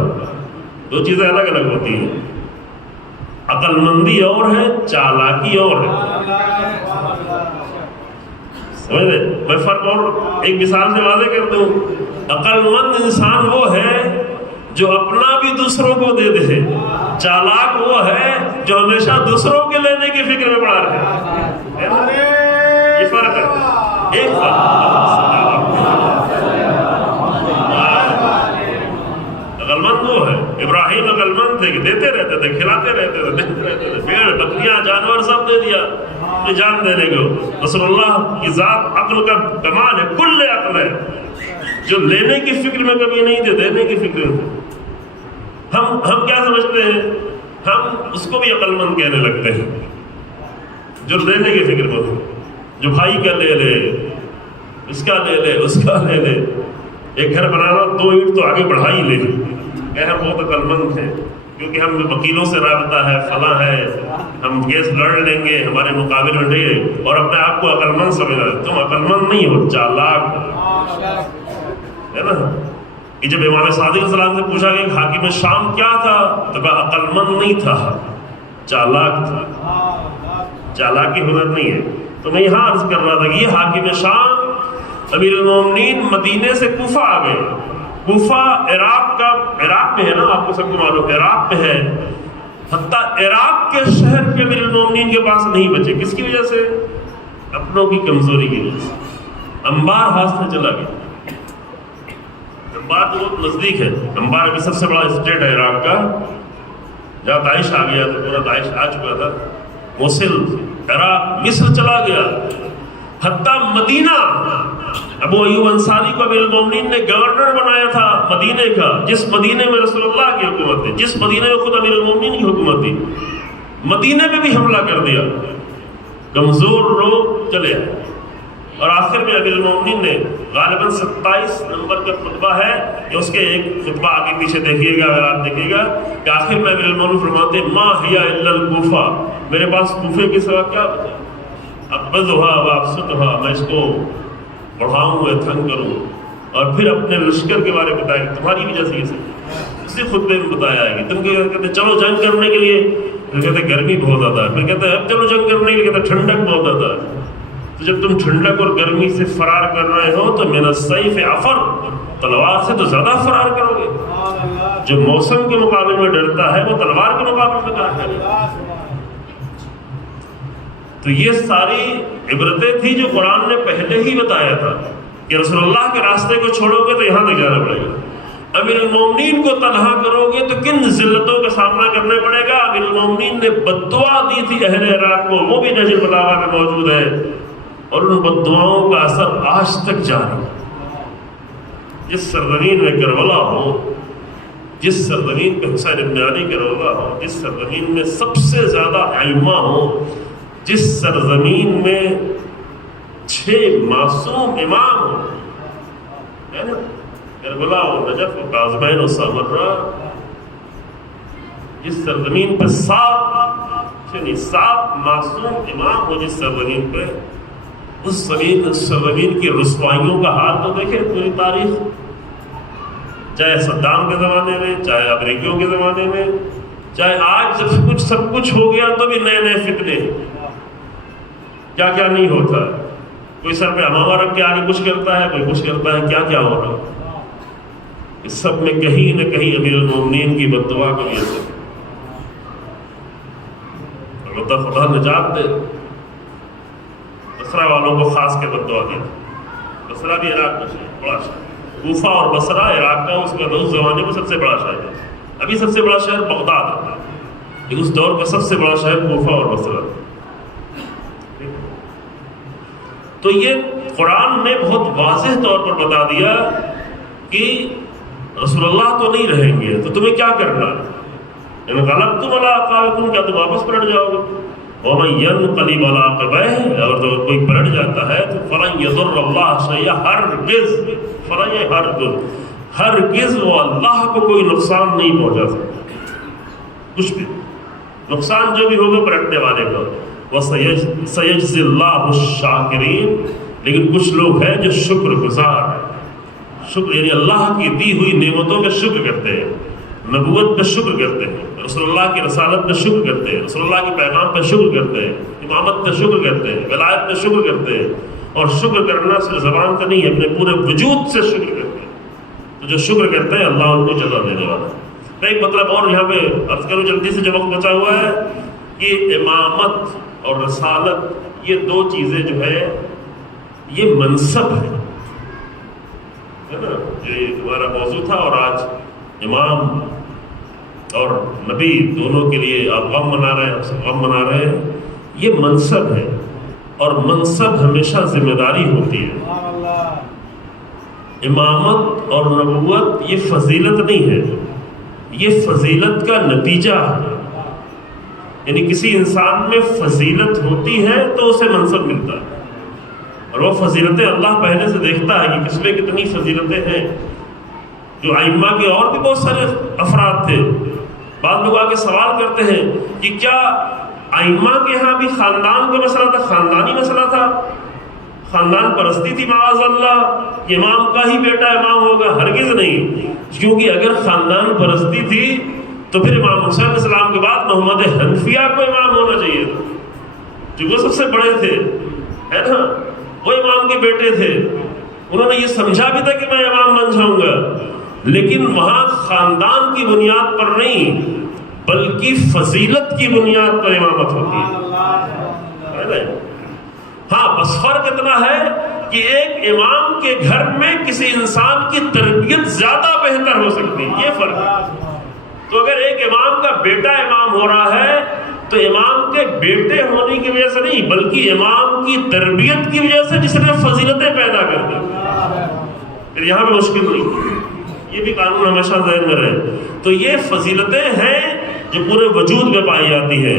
2 چیزیں الگ الگ ہوتی ہیں, عقل مندی اور ہے, چالاکی اور ہے. سمجھ لے, میں فرق اور ایک مثال سے واضح کر دوں. عقل مند انسان وہ ہے جو اپنا بھی دوسروں کو دے دے, چالاک وہ ہے جو ہمیشہ دوسروں کے لینے کی فکر میں پڑا رہے. یہ فرق ہے, ایک عقل مند وہ ہے. ابراہیم عقل مند تھے کہ دیتے رہتے تھے, کھلاتے رہتے تھے, دیتے رہتے تھے, پیڑ بکریاں جانور سب دے دیا جان دینے کو. رسول اللہ کی ذات عقل کا کمال ہے, کل عقل ہے, جو لینے کی فکر میں کبھی نہیں تھے, دینے کی فکر میں تھے. ہم کیا سمجھتے ہیں, ہم اس کو بھی عقل مند کہنے لگتے ہیں جو لینے کی فکر میں ہو, جو بھائی کا لے لے, اس کا لے لے, اس کا لے لے. ایک گھر بنانا 2 اینٹ تو آگے بڑھا ہی لے, کہ ہم بہت عقل مند ہیں کیونکہ ہم وکیلوں سے رابطہ ہے, فلاں ہے, ہم کیس لڑ لیں گے, ہمارے مقابل میں نہیں, اور اپنے آپ کو عقل مند سمجھ رہے. تم عقل مند نہیں ہو, چالاک ہے نا. کہ جب امام صادق علیہ السلام سے پوچھا کہ حاکم شام کیا تھا تو کہا عقل مند نہیں تھا, چالاک تھا. چالاکی ہنر نہیں ہے. تو میں یہاں عرض کر رہا تھا کہ یہ حاکم شام امیر المومنین مدینے سے کوفہ آ گئے. کوفہ عراق میں ہے نا, آپ کو سب کو معلوم, عراق میں ہے. حتیٰ عراق کے شہر کے امیر المومنین کے پاس نہیں بچے. کس کی وجہ سے؟ اپنوں کی کمزوری کی وجہ سے. انبار ہاتھ سے چلا گیا. انبار تو بہت نزدیک ہے, انبار ابھی سب سے بڑا اسٹیٹ ہے عراق کا. جہاں داعش آ گیا تو پورا داعش آ چکا تھا. موصل, عراق, مصر چلا گیا. حتیٰ مدینہ, ابو ایوب انصاری کو امیر المومنین نے گورنر بنایا تھا مدینے کا, جس مدینے میں رسول اللہ کی حکومت تھی, جس مدینے میں خود امیر المومنین کی حکومت تھی. مدینے میں بھی حملہ کر دیا, کمزور لوگ چلے آئے. اور آخر میں امیر المومنین نے غالباً 27 نمبر کا خطبہ ہے, کہ اس کے ایک خطبہ آگے پیچھے دیکھیے گا, اگر آپ دیکھیے گا کہ آخر میں امیر المومنین فرماتے ہیں ما ہی الا الکوفہ, میرے پاس کوفے کے سوا کیا بچا. ابذھا وابسطھا, میں اس کو بڑھاؤں, میں تھنگ کروں. اور پھر اپنے لشکر کے بارے میں بتایا کہ تمہاری وجہ سے یہ سب, اسی خطبے میں بتایا ہے کہ تم کہتے چلو جنگ کرنے کے لیے, پھر کہتے گرمی بہت زیادہ ہے, پھر کہتے اب چلو جنگ کرنے کے لیے, کہتے ٹھنڈک بہت زیادہ ہے. تو جب تم ٹھنڈک اور گرمی سے فرار کر رہے ہو تو من السیف عفر, تلوار سے تو زیادہ فرار کرو گے. جو موسم کے مقابلے میں ڈرتا ہے وہ تلوار کے مقابلے میں کہاں ڈرے گا؟ تو یہ ساری عبرتیں تھی جو قرآن نے پہلے ہی بتایا تھا کہ رسول اللہ کے راستے کو چھوڑو گے تو یہاں تک جانا پڑے گا. امیر المومنین کو تنہا کرو گے تو کن ذلتوں کا سامنا کرنا پڑے گا. امیر المومنین نے بد دعا دی تھی اہل عراق کو، وہ بھی نہج البلاغہ میں موجود ہے، اور ان بد دعاؤں کا اثر آج تک جاری ہے. جس سرزمین میں کربلا ہو، جس سرزمین پہ حسین ابن علی کربلا ہو، جس سرزمین میں سب سے زیادہ ائمہ ہو، جس سرزمین میں 6 معصوم امام ہو، ہے نا، کربلا و نجف و کاظمین و سامرہ، جس سرزمین پہ 7 معصوم امام ہو، جس سرزمین پہ، اس سرزمین کی رسوائیوں کا حال تو دیکھیں پوری تاریخ، چاہے صدام کے زمانے میں، چاہے امریکیوں کے زمانے میں، چاہے آج جب سب کچھ ہو گیا تو بھی نئے نئے فتنے، کیا کیا نہیں ہوتا. کوئی سر پہ امامہ رکھ کے آگے کچھ کرتا ہے، کوئی کچھ کرتا ہے، کیا کیا ہو رہا. اس سب میں کہیں نہ کہیں امیر المومنین کی بد دعا کا بھی اثر ہے. البتہ خدا نجات دے، بصرہ والوں کو خاص کے بد دعا دی. بصرہ بھی عراق کا شہر، بڑا شہر. کوفہ اور بصرہ عراق کا اس کا اس زمانے میں سب سے بڑا شہر ہے. ابھی سب سے بڑا شہر بغداد ہے، لیکن اس دور کا سب سے بڑا شہر کوفہ اور بصرہ. تو یہ قرآن نے بہت واضح طور پر بتا دیا کہ رسول اللہ تو نہیں رہیں گے تو تمہیں کیا کرنا ہے. غلبتم علی اعقابکم، کیا تم واپس پلٹ جاؤ گے. ومن ينقلب على عقبیہ، اور تو کوئی پلٹ جاتا ہے تو فلن یضر اللہ شیئا، ہرگز وہ اللہ کو کوئی نقصان نہیں پہنچا سکتا. کچھ بھی نقصان جو بھی ہوگا پلٹنے والے کا. وَسَيَجْزِي اللَّهُ الشَّاكِرِينَ، لیکن کچھ لوگ ہیں جو شکر گزار ہیں. شکر یعنی اللہ کی دی ہوئی نعمتوں کا شکر کرتے ہیں، نبوت پہ شکر کرتے ہیں، رسول اللہ کی رسالت پہ شکر کرتے ہیں، رسول اللہ کے پیغام پہ شکر کرتے ہیں، امامت پہ شکر کرتے ہیں، ولایت پہ شکر کرتے ہیں. اور شکر کرنا صرف زبان کا نہیں ہے، اپنے پورے وجود سے شکر کرتے ہیں. تو جو شکر کرتے ہیں اللہ ان کو جزا دینے والا ہے. میں ایک مطلب اور یہاں پہ عرض کروں جلدی سے، جو وقت بچا ہوا ہے، کہ امامت اور رسالت یہ 2 چیزیں جو ہے یہ منصب ہے نا. یہ ہمارا موضوع تھا، اور آج امام اور نبی دونوں کے لیے آپ غم منا رہے ہیں، ہم سب غم منا رہے ہیں. یہ منصب ہے، اور منصب ہمیشہ ذمہ داری ہوتی ہے. امامت اور نبوت یہ فضیلت نہیں ہے، یہ فضیلت کا نتیجہ ہے. یعنی کسی انسان میں فضیلت ہوتی ہے تو اسے منصب ملتا ہے، اور وہ فضیلتیں اللہ پہلے سے دیکھتا ہے کہ کس میں کتنی فضیلتیں ہیں. جو ائمہ کے اور بھی بہت سارے افراد تھے. بعض لوگ آ کے سوال کرتے ہیں کہ کیا ائمہ کے ہاں بھی خاندان کا مسئلہ تھا، خاندانی مسئلہ تھا، خاندان پرستی تھی معاذ اللہ، امام کا ہی بیٹا امام ہوگا؟ ہرگز نہیں. کیونکہ اگر خاندان پرستی تھی تو پھر امام حسین علیہ السلام کے بعد محمد حنفیہ کو امام ہونا چاہیے تھا، جو وہ سب سے بڑے تھے، ہے نا، وہ امام کے بیٹے تھے. انہوں نے یہ سمجھا بھی تھا کہ میں امام بن جاؤں گا، لیکن وہاں خاندان کی بنیاد پر نہیں بلکہ فضیلت کی بنیاد پر امامت ہوتی ہے. ہاں بس فرق اتنا ہے کہ ایک امام کے گھر میں کسی انسان کی تربیت زیادہ بہتر ہو سکتی ہے، یہ فرق ہے. تو اگر ایک امام کا بیٹا امام ہو رہا ہے تو امام کے بیٹے ہونے کی وجہ سے نہیں بلکہ امام کی تربیت کی وجہ سے، جس نے فضیلتیں پیدا کر دی. پھر یہاں بھی مشکل نہیں، یہ بھی قانون ہمیشہ ذہن میں رہے. تو یہ فضیلتیں ہیں جو پورے وجود میں پائی جاتی ہے.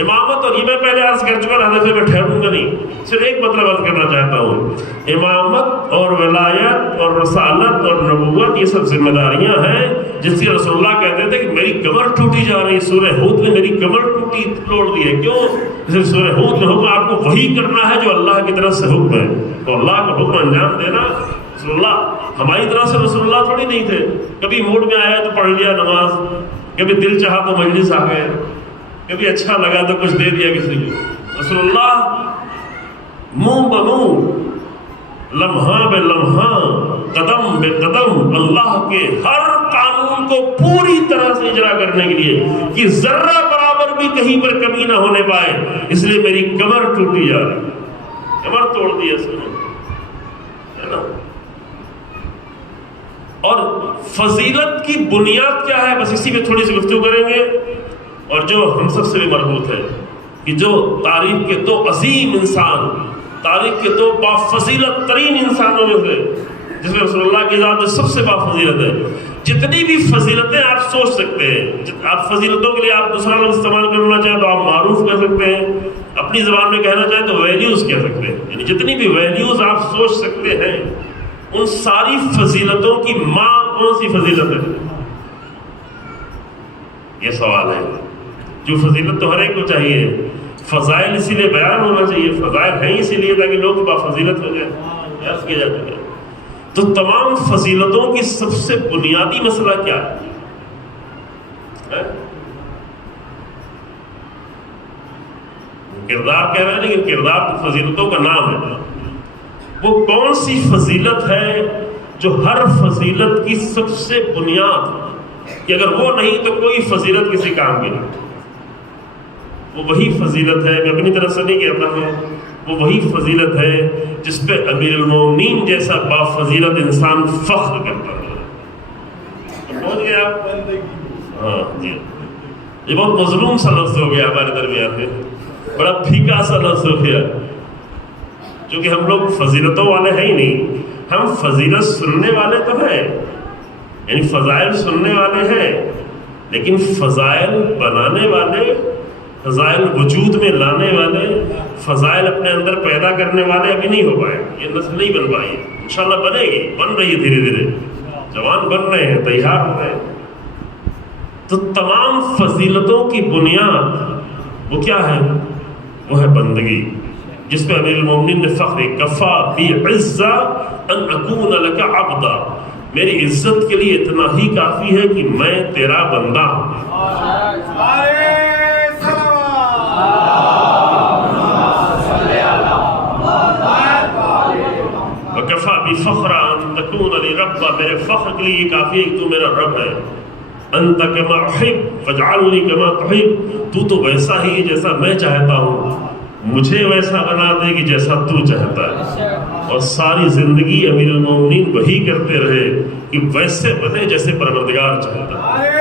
امامت، اور یہ میں پہلے عرض کر چکا، حدیث میں ٹھہروں گا نہیں، صرف ایک مطلب عرض کرنا چاہتا ہوں. امامت اور ولایت اور رسالت اور نبوت یہ سب ذمہ داریاں ہیں جس سے رسول اللہ کہتے تھے کہ میری کمر ٹوٹی جا رہی. سورہ ہود میں میری کمر ٹوٹی توڑ دی ہے. کیوں؟ جیسے سورہ ہود میں حکم آپ کو وہی کرنا ہے جو اللہ کی طرف سے حکم ہے، تو اللہ کا حکم انجام دینا. رسول اللہ ہماری طرح سے رسول اللہ تھوڑی نہیں تھے. کبھی موڈ میں آیا تو پڑھ لیا نماز، کبھی دل چاہا تو مجلس آ گئے، کبھی اچھا لگا تو کچھ دے دیا کسی کو. رسول اللہ منہ بمنہ، لمحہ بے لمحہ قدم بے قدم اللہ کے ہر قانون کو پوری طرح سے اجرا کرنے کے لیے کہ ذرہ برابر بھی کہیں پر کمی نہ ہونے پائے، اس لیے میری کمر ٹوٹی جا رہی، کمر توڑ دی اس نے، ہے نا۔ اور فضیلت کی بنیاد کیا ہے، بس اسی پہ تھوڑی سی گفتگو کریں گے، اور جو ہم سب سے بھی مربوط ہے کہ جو تاریخ کے دو عظیم انسان، تاریخ کے دو بافضیلت ترین انسانوں میں سے، جس میں رسول اللہ کی ذات جو سب سے بافضیلت ہے، جتنی بھی فضیلتیں آپ سوچ سکتے ہیں، آپ فضیلتوں کے لیے آپ دوسرا لفظ استعمال کرنا چاہیں تو آپ معروف کہہ سکتے ہیں، اپنی زبان میں کہنا چاہیں تو ویلیوز کہہ سکتے ہیں، یعنی جتنی بھی ویلیوز آپ سوچ سکتے ہیں، ان ساری فضیلتوں کی ماں کون سی فضیلت ہے؟ یہ سوال ہے۔ جو فضیلت تو ہر ایک کو چاہیے، فضائل اسی لیے بیان ہونا چاہیے، فضائل ہیں اسی لیے تاکہ لوگ بافضیلت ہو جائے، عرض کیا جاتا ہے۔ تو تمام فضیلتوں کی سب سے بنیادی مسئلہ کیا ہے؟ کردار کہہ رہے ہیں، لیکن کردار تو فضیلتوں کا نام ہے۔ وہ کون سی فضیلت ہے جو ہر فضیلت کی سب سے بنیاد، کہ اگر وہ نہیں تو کوئی فضیلت کسی کام کی نہیں؟ وہ وہی فضیلت ہے، میں اپنی طرف سے نہیں کہتا ہوں، وہ وہی فضیلت ہے جس پہ امیر المومنین جیسا بافضیلت انسان فخر کرتا ہے۔ پہنچ گئے آپ؟ ہاں جی، یہ بہت مظلوم سا لفظ ہو گیا ہمارے درمیان میں، بڑا پھیکا سا لفظ ہو گیا، کیونکہ ہم لوگ فضیلتوں والے ہیں ہی نہیں، ہم فضیلت سننے والے تو ہیں، یعنی فضائل سننے والے ہیں، لیکن فضائل بنانے والے، فضائل وجود میں لانے والے، فضائل اپنے اندر پیدا کرنے والے ابھی نہیں ہو پائے، یہ نسل نہیں بن پائی، انشاءاللہ بنے گی، بن رہی ہے دھیرے دھیرے، جوان بن رہے ہیں، تیار ہو رہے ہیں۔ تو تمام فضیلتوں کی بنیاد وہ کیا ہے؟ وہ ہے بندگی، جس پہ امیر المومنین نے فخر کفا بی عزا ان اکون لک عبدا، میری عزت کے لیے اتنا ہی کافی ہے کہ میں تیرا بندہ ہوں۔ وکفا بفخر ان تکون لی ربا، میرے فخر کے لیے یہ کافی ہے کہ تو میرا رب ہے۔ انت کما احب فاجعلنی کما تحب، تو تو ویسا ہی جیسا میں چاہتا ہوں، مجھے ویسا بنا دے کہ جیسا تو چاہتا ہے۔ اور ساری زندگی امیر المومنین وہی کرتے رہے کہ ویسے بنے جیسے پروردگار چاہتا ہے۔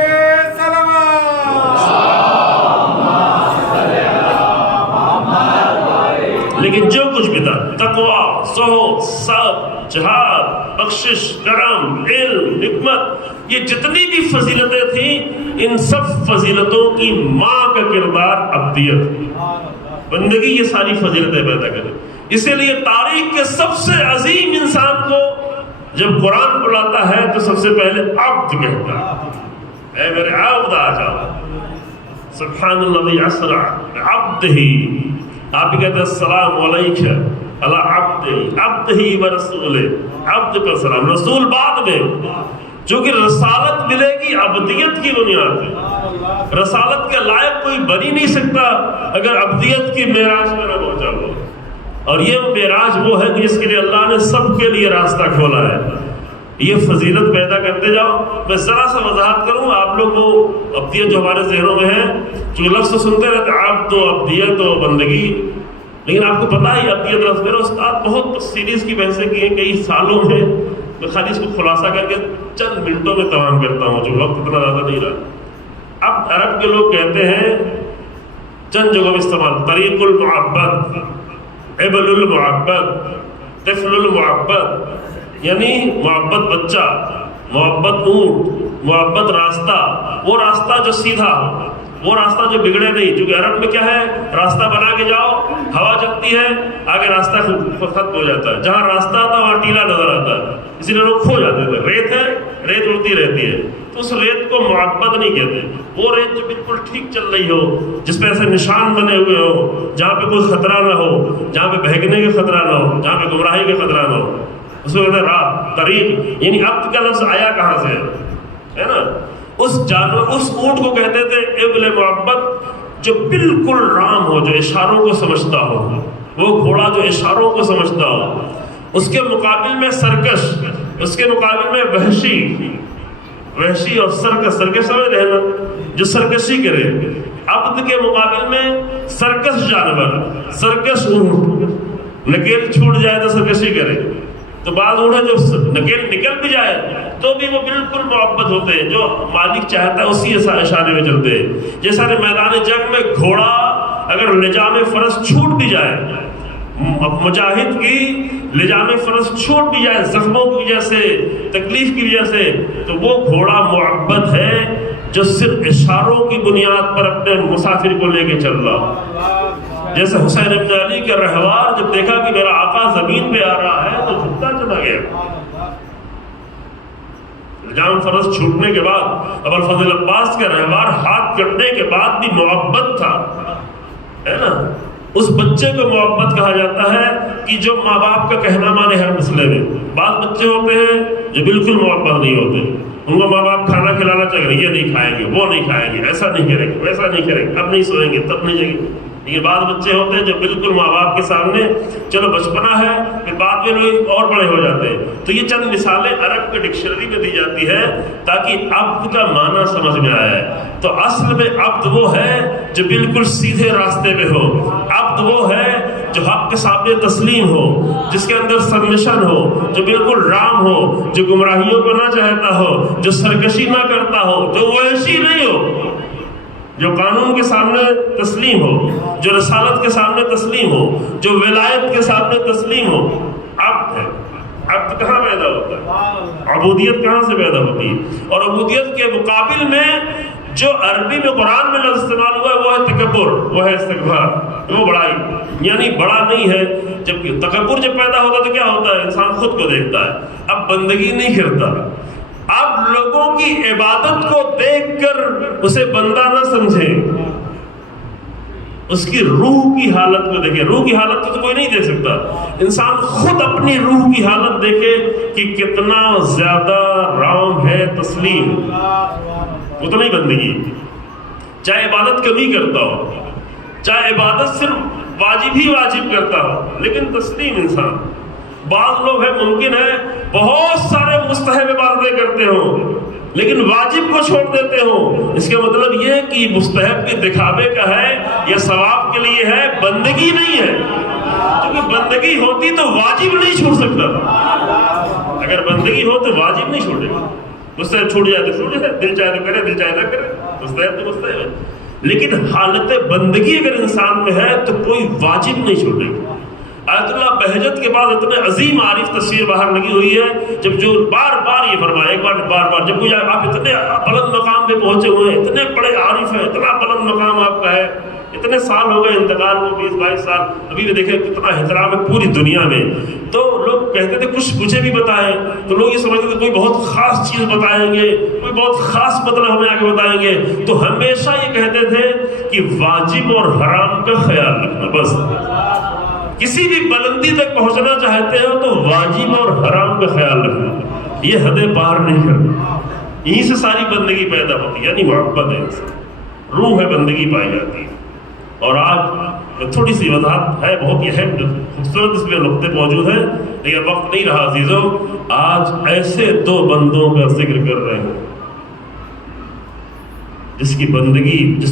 لیکن جو کچھ بھی تھا، تقویٰ، زہد، صبر، جہاد، بخشش، کرم، علم، حکمت، یہ جتنی بھی فضیلتیں تھیں، ان سب فضیلتوں کی ماں کا کردار عبدیت، بندگی، یہ ساری فضیلتیں پیدا کرے۔ اسی لیے تاریخ کے سب سے عظیم انسان کو جب قرآن بلاتا ہے تو سب سے پہلے عبد کہتا ہے، اے میرے عبد آ جاؤ، سبحان الذی اسرا بعبدہ، آپ ہی کہتے ہیں السلام علیکہ علی عبدہ ورسولہ، عبد پر سلام، رسول بعد میں، چونکہ رسالت ملے گی عبدیت کی بنیاد پہ، رسالت کے لائق کوئی بن ہی نہیں سکتا اگر عبدیت کی معراج میں نہ پہنچا ہو، اور یہ معراج وہ ہے جس کے لیے اللہ نے سب کے لیے راستہ کھولا ہے۔ یہ فضیلت پیدا کرتے جاؤ۔ میں ذرا سا وضاحت کروں، آپ لوگ وہ عبدیت جو ہمارے ذہنوں میں ہے، جو لفظ تو سنتے رہتے عبد و عبدیت و بندگی، لیکن آپ کو پتا ہی عبدیت لفظ، میرا استاد بہت سیریز کی بحثیں کی ہیں کئی سالوں میں، میں خالی اس کو خلاصہ کر کے چند منٹوں میں تمام کرتا ہوں، جو وقت اتنا زیادہ نہیں رہا۔ اب عرب کے لوگ کہتے ہیں چند جگہوں میں استعمال، طریق المعبد، ابل المعبد، طفل المعبد، یعنی معبد بچہ، معبد اونٹ، معبد راستہ، وہ راستہ جو سیدھا ہو، وہ راستہ جو بگڑے نہیں، کیونکہ عرب میں کیا ہے، راستہ بنا کے جاؤ، ہوا چلتی ہے، آگے راستہ ختم ہو جاتا ہے، جہاں راستہ آتا وہاں ٹیلا نظر آتا ہے، اسی لیے لوگ کھو جاتے تھے۔ ریت ہے، ریت اڑتی رہتی ہے، تو اس ریت کو معبد نہیں کہتے، وہ ریت جو بالکل ٹھیک چل رہی ہو، جس پہ ایسے نشان بنے ہوئے ہو، جہاں پہ کوئی خطرہ نہ ہو، جہاں پہ بہگنے کا خطرہ نہ ہو، جہاں پہ گمراہی کا خطرہ نہ ہو، اس کو کہتے ہیں راہ، طریق، یعنی عبد کا لفظ آیا کہاں سے ہے نا؟ اس جانور، اس اونٹ کو کہتے تھے ابل معبد، جو بالکل رام ہو، جو اشاروں کو سمجھتا ہو، وہ گھوڑا جو اشاروں کو سمجھتا ہو۔ اس کے مقابل میں سرکش، اس کے مقابل میں وحشی اور سرکش سمجھ رہے نا، جو سرکشی کرے. عبد کے مقابل میں سرکش جانور، سرکش اونٹ، نکیل چھوٹ جائے تو سرکشی کرے. تو بعض اونٹ ہے جو نکیل نکل بھی جائے تو بھی وہ بالکل محبت ہوتے ہیں، جو مالک چاہتا ہے اسی اشارے میں چلتے ہیں. جیسا کہ میدان جنگ میں گھوڑا اگر لجام فرس چھوٹ بھی جائے، مجاہد کی لجام فرس چھوٹ بھی جائے زخموں کی وجہ سے، تکلیف کی وجہ سے، تو وہ گھوڑا معبد ہے جو صرف اشاروں کی بنیاد پر اپنے مسافر کو لے کے چل رہا. جیسے حسین ابن علی کے رہوار جب دیکھا کہ میرا آقا زمین پہ آ رہا ہے تو جھکتا چلا گیا. لجام فرس چھوٹنے کے بعد ابوالفضل عباس کا رہوار ہاتھ کٹنے کے بعد بھی محبت تھا، ہے نا. اس بچے کو محبت کہا جاتا ہے کہ جو ماں باپ کا کہنا مانے ہر مسئلے میں. بعض بچے ہوتے ہیں جو بالکل محبت نہیں ہوتے، ان کو ماں باپ کھانا کھلانا چاہیے، یہ نہیں کھائیں گے، وہ نہیں کھائیں گے، ایسا نہیں کریں گے، ویسا نہیں کریں گے، اب نہیں سوئیں گے، تب نہیں جائیں گے. لیکن بعض بچے ہوتے ہیں جو بالکل ماں باپ کے سامنے، چلو بچپنا ہے پھر بعد میں لوگ اور بڑے ہو جاتے ہیں. تو یہ چند مثالیں عرب کے ڈکشنری میں دی جاتی ہے تاکہ عبد کا معنی سمجھ میں آیا ہے. تو اصل میں عبد وہ ہے جو بالکل سیدھے راستے پہ ہو. عبد وہ ہے جو حق کے سامنے تسلیم ہو، جس کے اندر سبمیشن ہو، جو بالکل رام ہو، جو گمراہیوں کو نہ چاہتا ہو، جو سرکشی نہ کرتا ہو، جو وحشی نہیں ہو، جو قانون کے سامنے تسلیم ہو، جو رسالت کے سامنے تسلیم ہو، جو ولایت کے سامنے تسلیم ہو. عبد ہے. عبد کہاں پیدا ہوتا ہے؟ عبودیت کہاں سے پیدا ہوتی ہے؟ اور عبودیت کے مقابل میں جو عربی میں قرآن میں لفظ استعمال ہوا ہے وہ ہے تکبر، وہ ہے استکبار، وہ بڑائی. یعنی بڑا نہیں ہے. جب تکبر جب پیدا ہوتا ہے تو کیا ہوتا ہے؟ انسان خود کو دیکھتا ہے، اب بندگی نہیں کرتا. اب لوگوں کی عبادت کو دیکھ کر اسے بندہ نہ سمجھے، اس کی روح کی حالت کو دیکھے. روح کی حالت کو تو کوئی نہیں دیکھ سکتا. انسان خود اپنی روح کی حالت دیکھے کہ کتنا زیادہ رام ہے، تسلیم، اتنا ہی بندگی. چاہے عبادت کمی کرتا ہو، چاہے عبادت صرف واجب ہی واجب کرتا ہو، لیکن تسلیم انسان. بعض لوگ ہیں ممکن ہے بہت سارے مستحب عبادتیں کرتے ہوں لیکن واجب کو چھوڑ دیتے ہوں. اس کا مطلب یہ کہ مستحب کے دکھاوے کا ہے یا ثواب کے لیے ہے، بندگی نہیں ہے. کیونکہ بندگی ہوتی تو واجب نہیں چھوڑ سکتا تھا. اگر بندگی ہو تو واجب نہیں چھوڑے گا. مستحب چھوٹ جائے تو چھوٹ جائے، دل چاہے تو کرے، دل چاہے نہ کرے، مستحب تو مستحب ہے. لیکن حالت بندگی اگر انسان میں ہے تو کوئی واجب نہیں چھوڑے گا. آیت اللہ بہجت کے بعد اتنے عظیم عارف تصویر باہر لگی ہوئی ہے، جب جو بار بار یہ فرمایا، ایک بار بار بار، جب کوئی آپ اتنے بلند مقام پہ پہنچے ہوئے ہیں، اتنے بڑے عارف ہیں، اتنا بلند مقام آپ کا ہے، اتنے سال ہو گئے انتقال کو، 20-22 سال، ابھی بھی دیکھیں کتنا احترام ہے پوری دنیا میں. تو لوگ کہتے تھے کچھ مجھے بھی بتائیں، تو لوگ یہ سمجھتے تھے کوئی بہت خاص چیز بتائیں گے، کوئی بہت خاص مطلب ہمیں آگے بتائیں گے. تو ہمیشہ یہ کہتے تھے کہ واجب اور حرام کا خیال رکھنا. بس کسی بھی بلندی تک پہنچنا چاہتے ہو تو واجب اور حرام کا خیال رکھنا، یہ حدیں پار نہیں کرنا. یہیں سے ساری بندگی پیدا ہوتی ہے، یعنی محبت ہے، روح ہے، بندگی پائی جاتی ہے. اور آج تھوڑی سی وضاحت ہے، بہت یہ ہے خوبصورت اس میں نقطے موجود ہیں، لیکن وقت نہیں رہا عزیزوں. آج ایسے دو بندوں کا ذکر کر رہے ہیں جس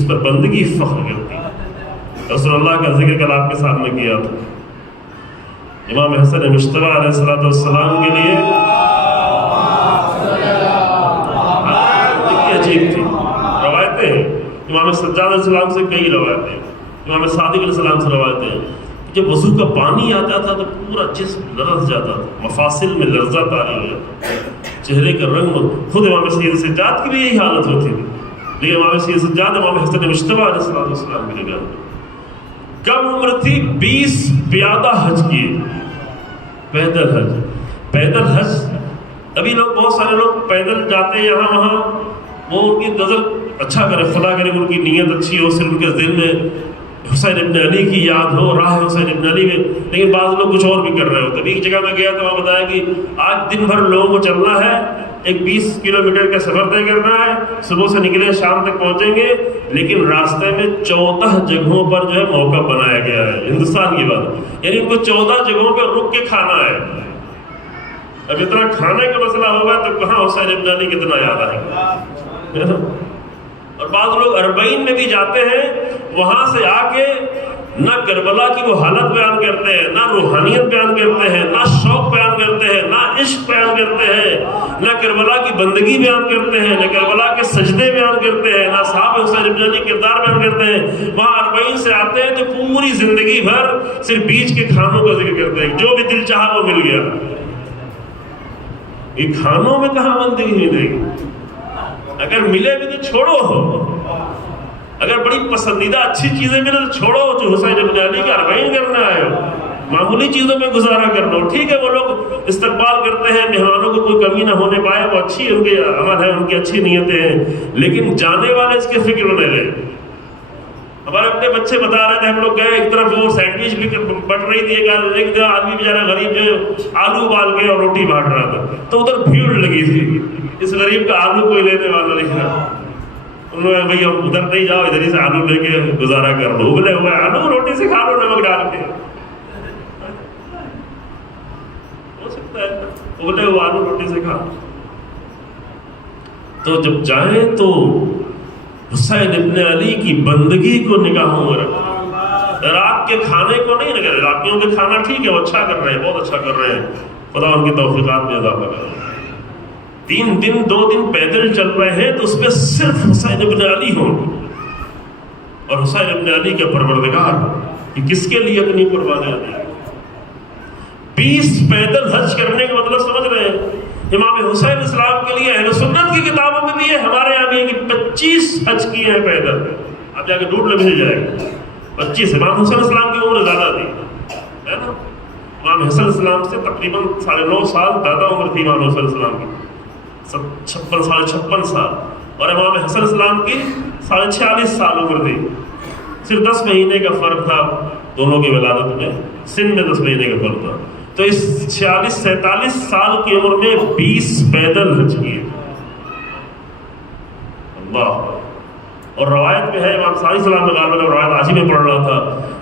پر بندگی فخر کرتی ہے. رسول اللہ کا ذکر کل آپ کے سامنے کیا تھا. امام حسن مجتبی علیہ السلام کے لیے عجیب تھی روایتیں. امام سجاد علیہ السلام سے کئی روایتیں، امام صادق علیہ السلام سے روایتیں ہیں. جب وضو کا پانی آتا تھا تو پورا جسم لرز جاتا تھا، مفاصل میں لرزہ طاری ہو جاتا، چہرے کا رنگ. خود امام سید سجاد کی بھی یہی حالت ہوتی تھی، لیکن امام سید سجاد امام حسن مجتبی علیہ السلام کی نگاہ میں کم عمر تھی، 20 پیادہ حج کیے، پیدل حج. ابھی لوگ بہت سارے لوگ پیدل جاتے ہیں یہاں وہاں، وہ ان کی نظر اچھا کرے، خدا کرے ان کی نیت اچھی ہو، صرف ان کے دل میں حسین ابن علی کی یاد ہو، راہ حسین ابن علی میں. لیکن بعض لوگ کچھ اور بھی کر رہے ہوتے. ایک جگہ میں گیا تو وہاں بتایا کہ آج دن بھر لوگوں کو چلنا ہے، ایک 20 کلومیٹر کا سفر طے کرنا ہے، صبح سے نکلے شام تک پہنچیں گے، لیکن راستے میں 14 جگہوں پر جو ہے موقع بنایا گیا ہے. ہندوستان کی بات، یعنی ان کو 14 جگہوں پہ رک کے کھانا ہے. اب اتنا کھانے کا مسئلہ ہوگا تو کہاں حسین ابن علی کتنا یاد آئے گا. اور بعض لوگ اربعین میں بھی جاتے ہیں، وہاں سے آ کے نہ کربلا کی وہ حالت بیان کرتے ہیں، نہ روحانیت بیان کرتے ہیں، نہ شوق بیان کرتے ہیں، نہ عشق بیان کرتے ہیں، نہ کربلا کی بندگی بیان کرتے ہیں، نہ کربلا کے سجدے بیان کرتے ہیں، نہ صحابہ حسین ابن علی کردار بیان کرتے ہیں. وہاں اربعین سے آتے ہیں تو پوری زندگی بھر صرف بیچ کے کھانوں کا ذکر کرتے ہیں، جو بھی دل چاہا وہ مل گیا. یہ کھانوں میں کہاں بندگی ملے گی؟ اگر ملے بھی تو چھوڑو ہو، اگر بڑی پسندیدہ اچھی چیزیں ملے تو چھوڑو، جو حسین ابن علی کا اربعین کرنا ہے معمولی چیزوں میں گزارا کر لو. ٹھیک ہے وہ لوگ استقبال کرتے ہیں، مہمانوں کو کوئی کمی نہ ہونے پائے، وہ اچھی ان کے عمل ہے، ان کی اچھی نیتیں ہیں، لیکن جانے والے اس کے فکر نہ لیں. ہمارے اپنے بچے بتا رہے تھے، ہم لوگ گئے ایک طرف وہ سینڈوچ بھی بٹ رہی تھی، ایک آدمی بیچارہ غریب جو آلو ابال کے اور روٹی بانٹ رہا تھا، تو ادھر بھیڑ لگی تھی، اس غریب کا آلو کوئی لینے والا نہیں تھا. انہوں نے بھائی ادھر نہیں جاؤ، ادھر ہی سے آلو لے کے گزارا کر لو، ابلے ہوئے آلو روٹی سے کھا لو نمک ڈال کے. ہو سکتا ہے ابلے ہوئے آلو روٹی سے کھا. تو جب جائیں تو حسین ابن علی کی بندگی کو نگاہوں میں رکھیں، رات کے کھانے کو نہیں رکھیں. راتیوں کے کھانا ٹھیک ہے، وہ اچھا کر رہے ہیں، بہت اچھا کر رہے ہیں، خدا ان کی توفیقات میں اضافہ کر رہے ہیں. 3 دن 2 دن پیدل چل رہے ہیں تو اس میں صرف حسین ابن علی ہوں، اور حسین ابن علی کا پروردگار کہ کس کے لیے اپنی قربانیاں دی. 20 پیدل حج کرنے کا مطلب سمجھ رہے ہیں؟ امام حسین اسلام کے لیے اہل سنت کی کتابوں میں بھی ہے، ہمارے یہاں بھی ہے کہ 25 حج کیے ہیں پیدل. اب جا کے ڈھونڈ لے مل جائے گا 25. امام حسین اسلام کی عمر زیادہ تھی، ہے نا؟ امام حسین اسلام سے تقریباً 9.5 سال زیادہ عمر تھی امام حسین اسلام کی، 56 سال، اور امام حسن اسلام کی 46 سال عمر تھی. صرف 10 مہینے کا فرق تھا دونوں کی ولادت میں، سن میں 10 مہینے کا فرق تھا. تو اس 46-47 سال کی عمر میں 20 پیدل حج کیے. اللہ. اور روایت میں ہے، امام صادق السلام نے غالباً روایت آج ہی میں پڑھ رہا تھا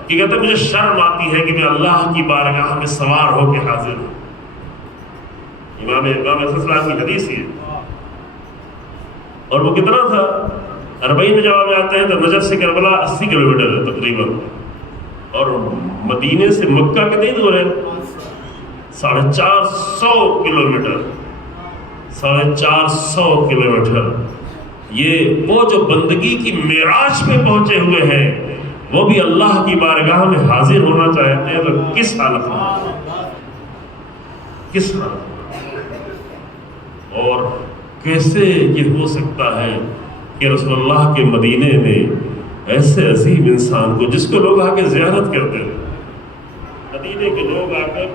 کہ کہتے ہیں مجھے شرم آتی ہے کہ میں اللہ کی بارگاہ میں سوار ہو کے حاضر ہوں. امام حسن اسلام کی حدیث ہے. اور وہ کتنا تھا؟ 40 میں جب آپ جاتے ہیں تو نجف سے کربلا 80 کلومیٹر ہے تقریباً، اور مدینے سے مکہ کتنی دور ہے؟ 450 کلومیٹر. 450 کلومیٹر. یہ وہ جو بندگی کی معراج پہ پہنچے ہوئے ہیں، وہ بھی اللہ کی بارگاہ میں حاضر ہونا چاہتے ہیں، تو کس حالت میں، کس حالت میں، اور کیسے یہ ہو سکتا ہے کہ رسول اللہ کے مدینے میں ایسے عظیم انسان کو، جس کو لوگ آ کے زیارت کرتے ہیں، مدینے کے لوگ آ کر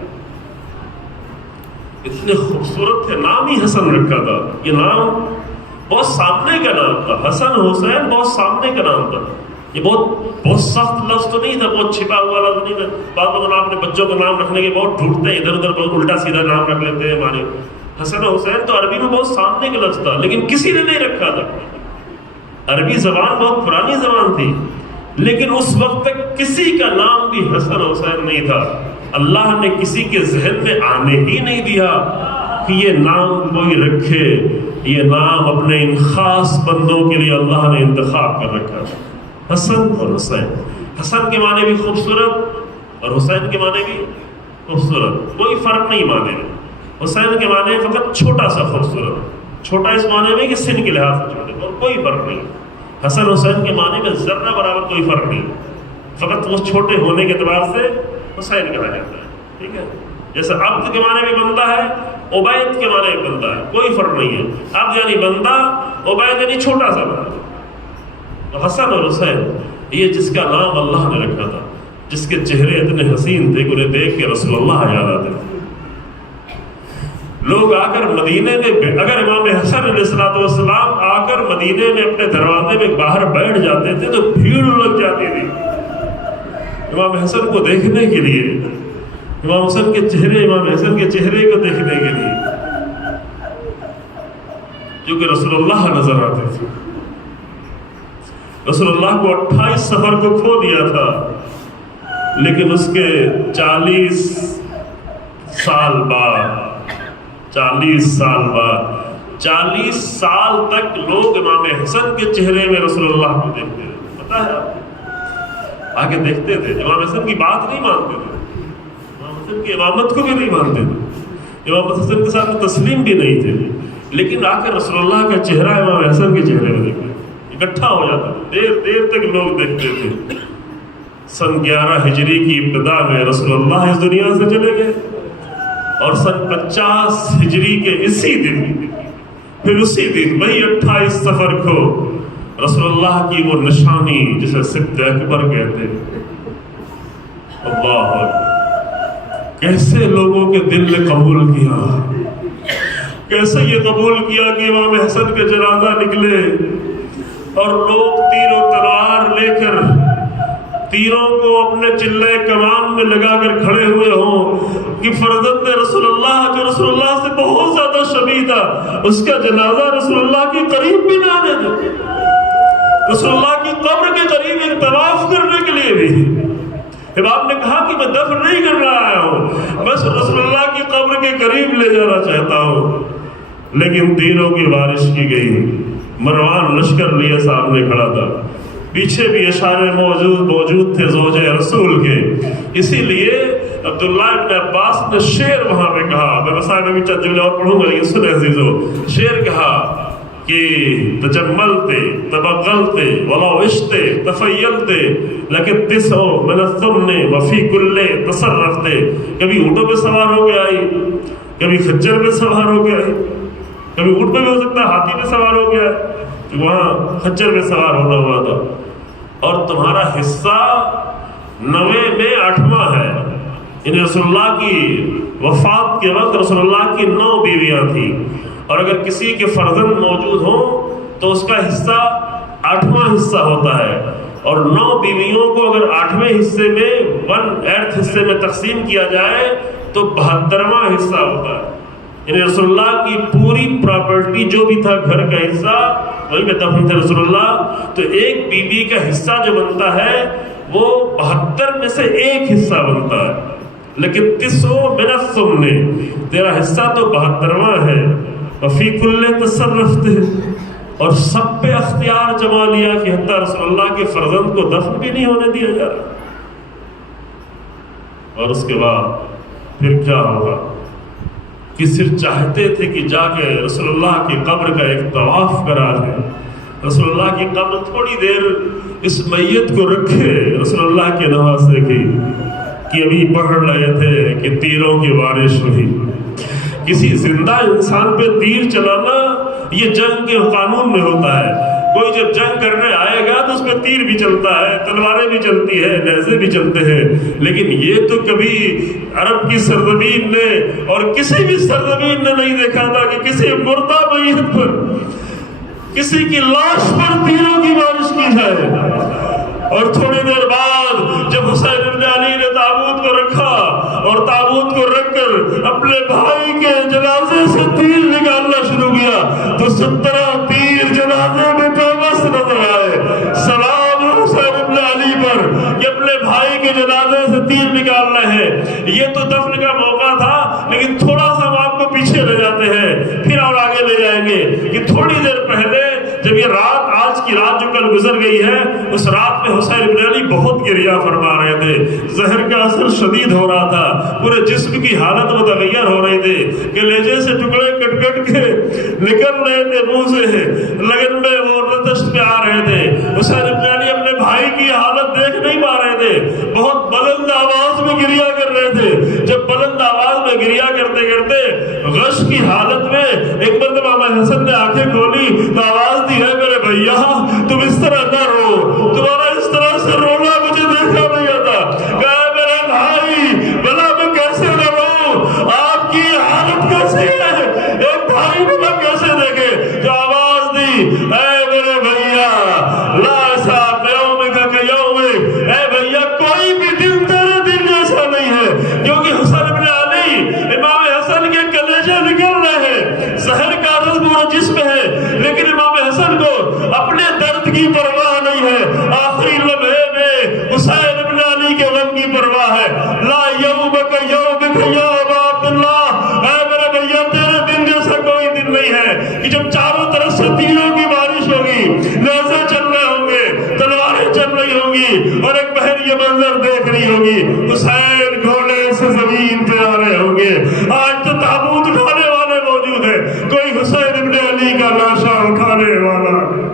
اتنے خوبصورت تھے. نام ہی حسن رکھا تھا. یہ نام بہت سامنے کا نام تھا، حسن حسین بہت سامنے کا نام تھا. یہ بہت سخت لفظ تو نہیں تھا، بہت چھپا ہوا لفظ نہیں تھا. بعض لوگ اپنے بچوں کا نام رکھنے کے بہت ڈھونڈتے ہیں، ادھر ادھر بہت الٹا سیدھا نام رکھ لیتے ہیں. ہمارے حسن حسین تو عربی میں بہت سامنے کا لفظ تھا، لیکن کسی نے نہیں رکھا تھا. عربی زبان بہت پرانی زبان تھی، لیکن اس وقت تک کسی کا نام بھی حسن حسین نہیں تھا. اللہ نے کسی کے ذہن میں آنے ہی نہیں دیا کہ یہ نام کوئی رکھے. یہ نام اپنے ان خاص بندوں کے لیے اللہ نے انتخاب کر رکھا، حسن اور حسین. حسن کے معنی بھی خوبصورت اور حسین کے معنی بھی خوبصورت، کوئی فرق نہیں معنی میں. حسین کے معنی فقط چھوٹا سا خوبصورت، چھوٹا اس معنی میں کہ سن کے لحاظ سے چھوٹے، اور کوئی فرق نہیں. حسن حسین کے معنی میں ذرہ برابر کوئی فرق نہیں، فقط وہ چھوٹے ہونے کے اعتبار سے حسین کہا جاتا ہے. ٹھیک ہے، جیسے عبد کے معنی میں بندہ ہے، عبید کے معنی میں بندہ ہے، کوئی فرق نہیں ہے. عبد یعنی بندہ، عبید یعنی چھوٹا سا بندہ. تو حسن اور حسین یہ جس کا نام اللہ نے رکھا تھا، جس کے چہرے اتنے حسین تھے کہ انہیں دیکھ کے رسول اللہ یاد آتے تھے. لوگ آ کر مدینے میں، اگر امام حسن علیہ السلام آ کر مدینے میں اپنے دروازے میں باہر بیٹھ جاتے تھے تو بھیڑ لگ جاتی تھی امام حسن کو دیکھنے کے لیے، امام حسن کے چہرے، امام حسن کے چہرے کو دیکھنے کے لیے، جو کہ رسول اللہ نظر آتے تھے. رسول اللہ کو 28 سفر کو کھو دیا تھا، لیکن اس کے 40 سال بعد 40 سال بعد 40 سال تک لوگ امام حسن کے چہرے میں رسول اللہ کو دیکھتے رہے. پتا ہے آپ کو آگے دیکھتے تھے, امام حسن کی بات نہیں مانتے تھے, امام حسن کی امامت کو بھی نہیں مانتے تھے, امام حسن کے ساتھ تسلیم بھی نہیں تھے, لیکن آ کے رسول اللہ کا چہرہ امام حسن کے چہرے میں دیکھتے, اکٹھا ہو جاتا تھا, دیر دیر تک لوگ دیکھتے تھے. سن 11 ہجری کی ابتدا میں رسول اللہ اس دنیا سے چلے گئے, اور سن 50 ہجری کے اسی دن, پھر اسی دن وہی 28 صفر کو رسول اللہ کی وہ نشانی جسے سبت اکبر کہتے ہیں, اللہ کیسے لوگوں کے دل نے قبول کیا, کیسے یہ قبول کیا کہ امام حسن کا جنازہ نکلے اور لوگ تیر و تلوار لے کر تیروں کو اپنے چلے کمان میں لگا کر کھڑے ہوئے ہوں کہ فرزند رسول اللہ جو رسول اللہ سے بہت زیادہ شبیہ تھا, اس کا جنازہ رسول اللہ کے قریب بھی نہ آنے دے, رسول اللہ کی قبر کے قریب ایک طواف کرنے کے لیے بھی. اب آپ نے کہا کہ میں دفن نہیں کرنا آیا ہوں, بس رسول اللہ کی قبر کے قریب لے جانا چاہتا ہوں. لیکن تیروں کی بارش کی گئی, مروان لشکر لیے سامنے کھڑا تھا, پیچھے بھی اشارے موجود تھے زوجہ رسول کے. اسی لیے عبداللہ ابن عباس نے شعر وہاں پہ کہا, میں مسائل میں بھی چند جملے اور پڑھوں گا لیکن سنے عزیزو, شعر کہا کہ تجملتے تبغلتے ولو عشتے تفیلتے لیکن تسعو من الثمن وفی کلے تصرفتے. کبھی اونٹوں پہ سوار ہو کے آئی, کبھی خچر پہ سوار ہو کے آئی, کبھی اونٹ پہ بھی ہو سکتا ہے ہاتھی پہ سوار ہو گیا, وہاں خچر پہ سوار ہونا ہوا تھا. اور تمہارا حصہ 9 میں 8واں ہے. یعنی رسول اللہ کی وفات کے وقت رسول اللہ کی 9 بیویاں تھیں, اور اگر کسی کے فرزند موجود ہوں تو اس کا حصہ 8واں حصہ ہوتا ہے, اور 9 بیویوں کو اگر 8ویں حصے میں 1/8 حصے میں تقسیم کیا جائے تو 72واں حصہ ہوتا ہے. یعنی رسول اللہ کی پوری پراپرٹی جو بھی تھا, گھر کا حصہ, وہی میں دفن تھے رسول اللہ. تو ایک بیوی کا حصہ جو بنتا ہے وہ 72 میں سے ایک حصہ بنتا ہے, لیکن 30 من الثمن تیرا حصہ تو 72واں ہے. وفی کل تصرفتے, اور سب پہ اختیار جما لیا کہ حتیٰ رسول اللہ کے فرزند کو دفن بھی نہیں ہونے دیا جا رہا. اور اس کے بعد پھر کیا ہوگا کہ صرف چاہتے تھے کہ جا کے رسول اللہ کی قبر کا ایک طواف کرا لیں, رسول اللہ کی قبر تھوڑی دیر اس میت کو رکھے. رسول اللہ کے نواسے کی کہ ابھی پڑھ رہے تھے کہ تیروں کی بارش ہوئی. کسی زندہ انسان پہ تیر چلانا یہ جنگ کے قانون میں ہوتا ہے. کوئی جب جنگ کرنے آئے گا تو اس پہ تیر بھی چلتا ہے, تلواریں بھی چلتی ہے, نیزے بھی چلتے ہیں, لیکن یہ تو کبھی عرب کی سرزمین نے اور کسی بھی سرزمین نے نہیں دیکھا تھا کہ کسی مردہ میت پر, کسی کی لاش پر تیروں کی بارش کی جائے. اور تھوڑی دیر بعد جب حسین بن علی نے تابوت کو رکھا اور تابوت کو رکھ کر اپنے بھائی کے جنازے سے تیر نکالنا شروع کیا تو 17 تیر جنازے میں بس نظر آئے. سلام حسین بن علی پر کہ اپنے بھائی کے جنازے سے تیر نکالنا ہے. یہ تو دفن کا موقع تھا, لیکن تھوڑا سا ہم آپ کو پیچھے لے جاتے ہیں, پھر اور آگے لے جائیں گے کہ تھوڑی دیر پہلے جب یہ رات, آج کی رات جو کل گزر گئی ہے, اس رات میں حسین بن علی بہت گریہ فرما رہے تھے. زہر کا اثر شدید ہو رہا تھا, پورے جسم کی حالت متغیر ہو رہی تھی, کلیجے سے ٹکڑے کٹ کٹ کے نکل رہے تھے منہ سے, لگن میں وہ رتش پہ آ رہے تھے. حسین بن علی اپنے بھائی کی حالت دیکھ نہیں پا رہے تھے, بہت بلند آواز میں گریہ کر رہے تھے. جب بلند آواز میں گریہ کرتے کرتے غش کی حالت میں ایک مرتبہ امام حسن نے آنکھیں کھولی تو آواز دی, ہے میرے بھیا تم اس طرح نہ رو, تمہارا اس طرح سے رونا مجھے دیکھا نہیں آتا. کہا میرے بھائی بلا میں کیسے نہ رو, آپ کی حالت کیسی ہے, ایک بھائی بلا کیسے دیکھے. جو آواز دی, اے میرے بھیا لا ایسا قیوم کا یوم, اے بھیا کوئی بھی دن تیرے دن جیسا نہیں ہے, کیونکہ حسین بن علی امام حسن کے کلیجے نکل رہے ہیں, زہر کا اثر پورا جسم ہے, لیکن امام حسن کو اپنے درد کی پرواہ نہیں ہے. آخری لمحے میں حسین بن علی کے غم کی پرواہ ہے. لا یومک یومک یا ابا عبداللہ, اے میرے بھیا تیرے ہوگی، حسین گھوڑے سے زمین پہ آ رہے ہوں گے۔ آج تو تابوت اٹھانے والے موجود ہیں، کوئی حسین ابن علی کا لاشا اٹھانے والا نہیں۔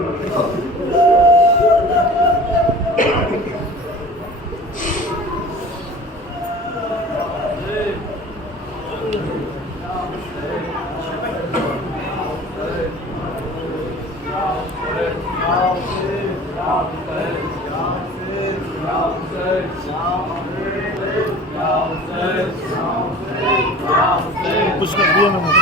کچھ کر دیا میں نے۔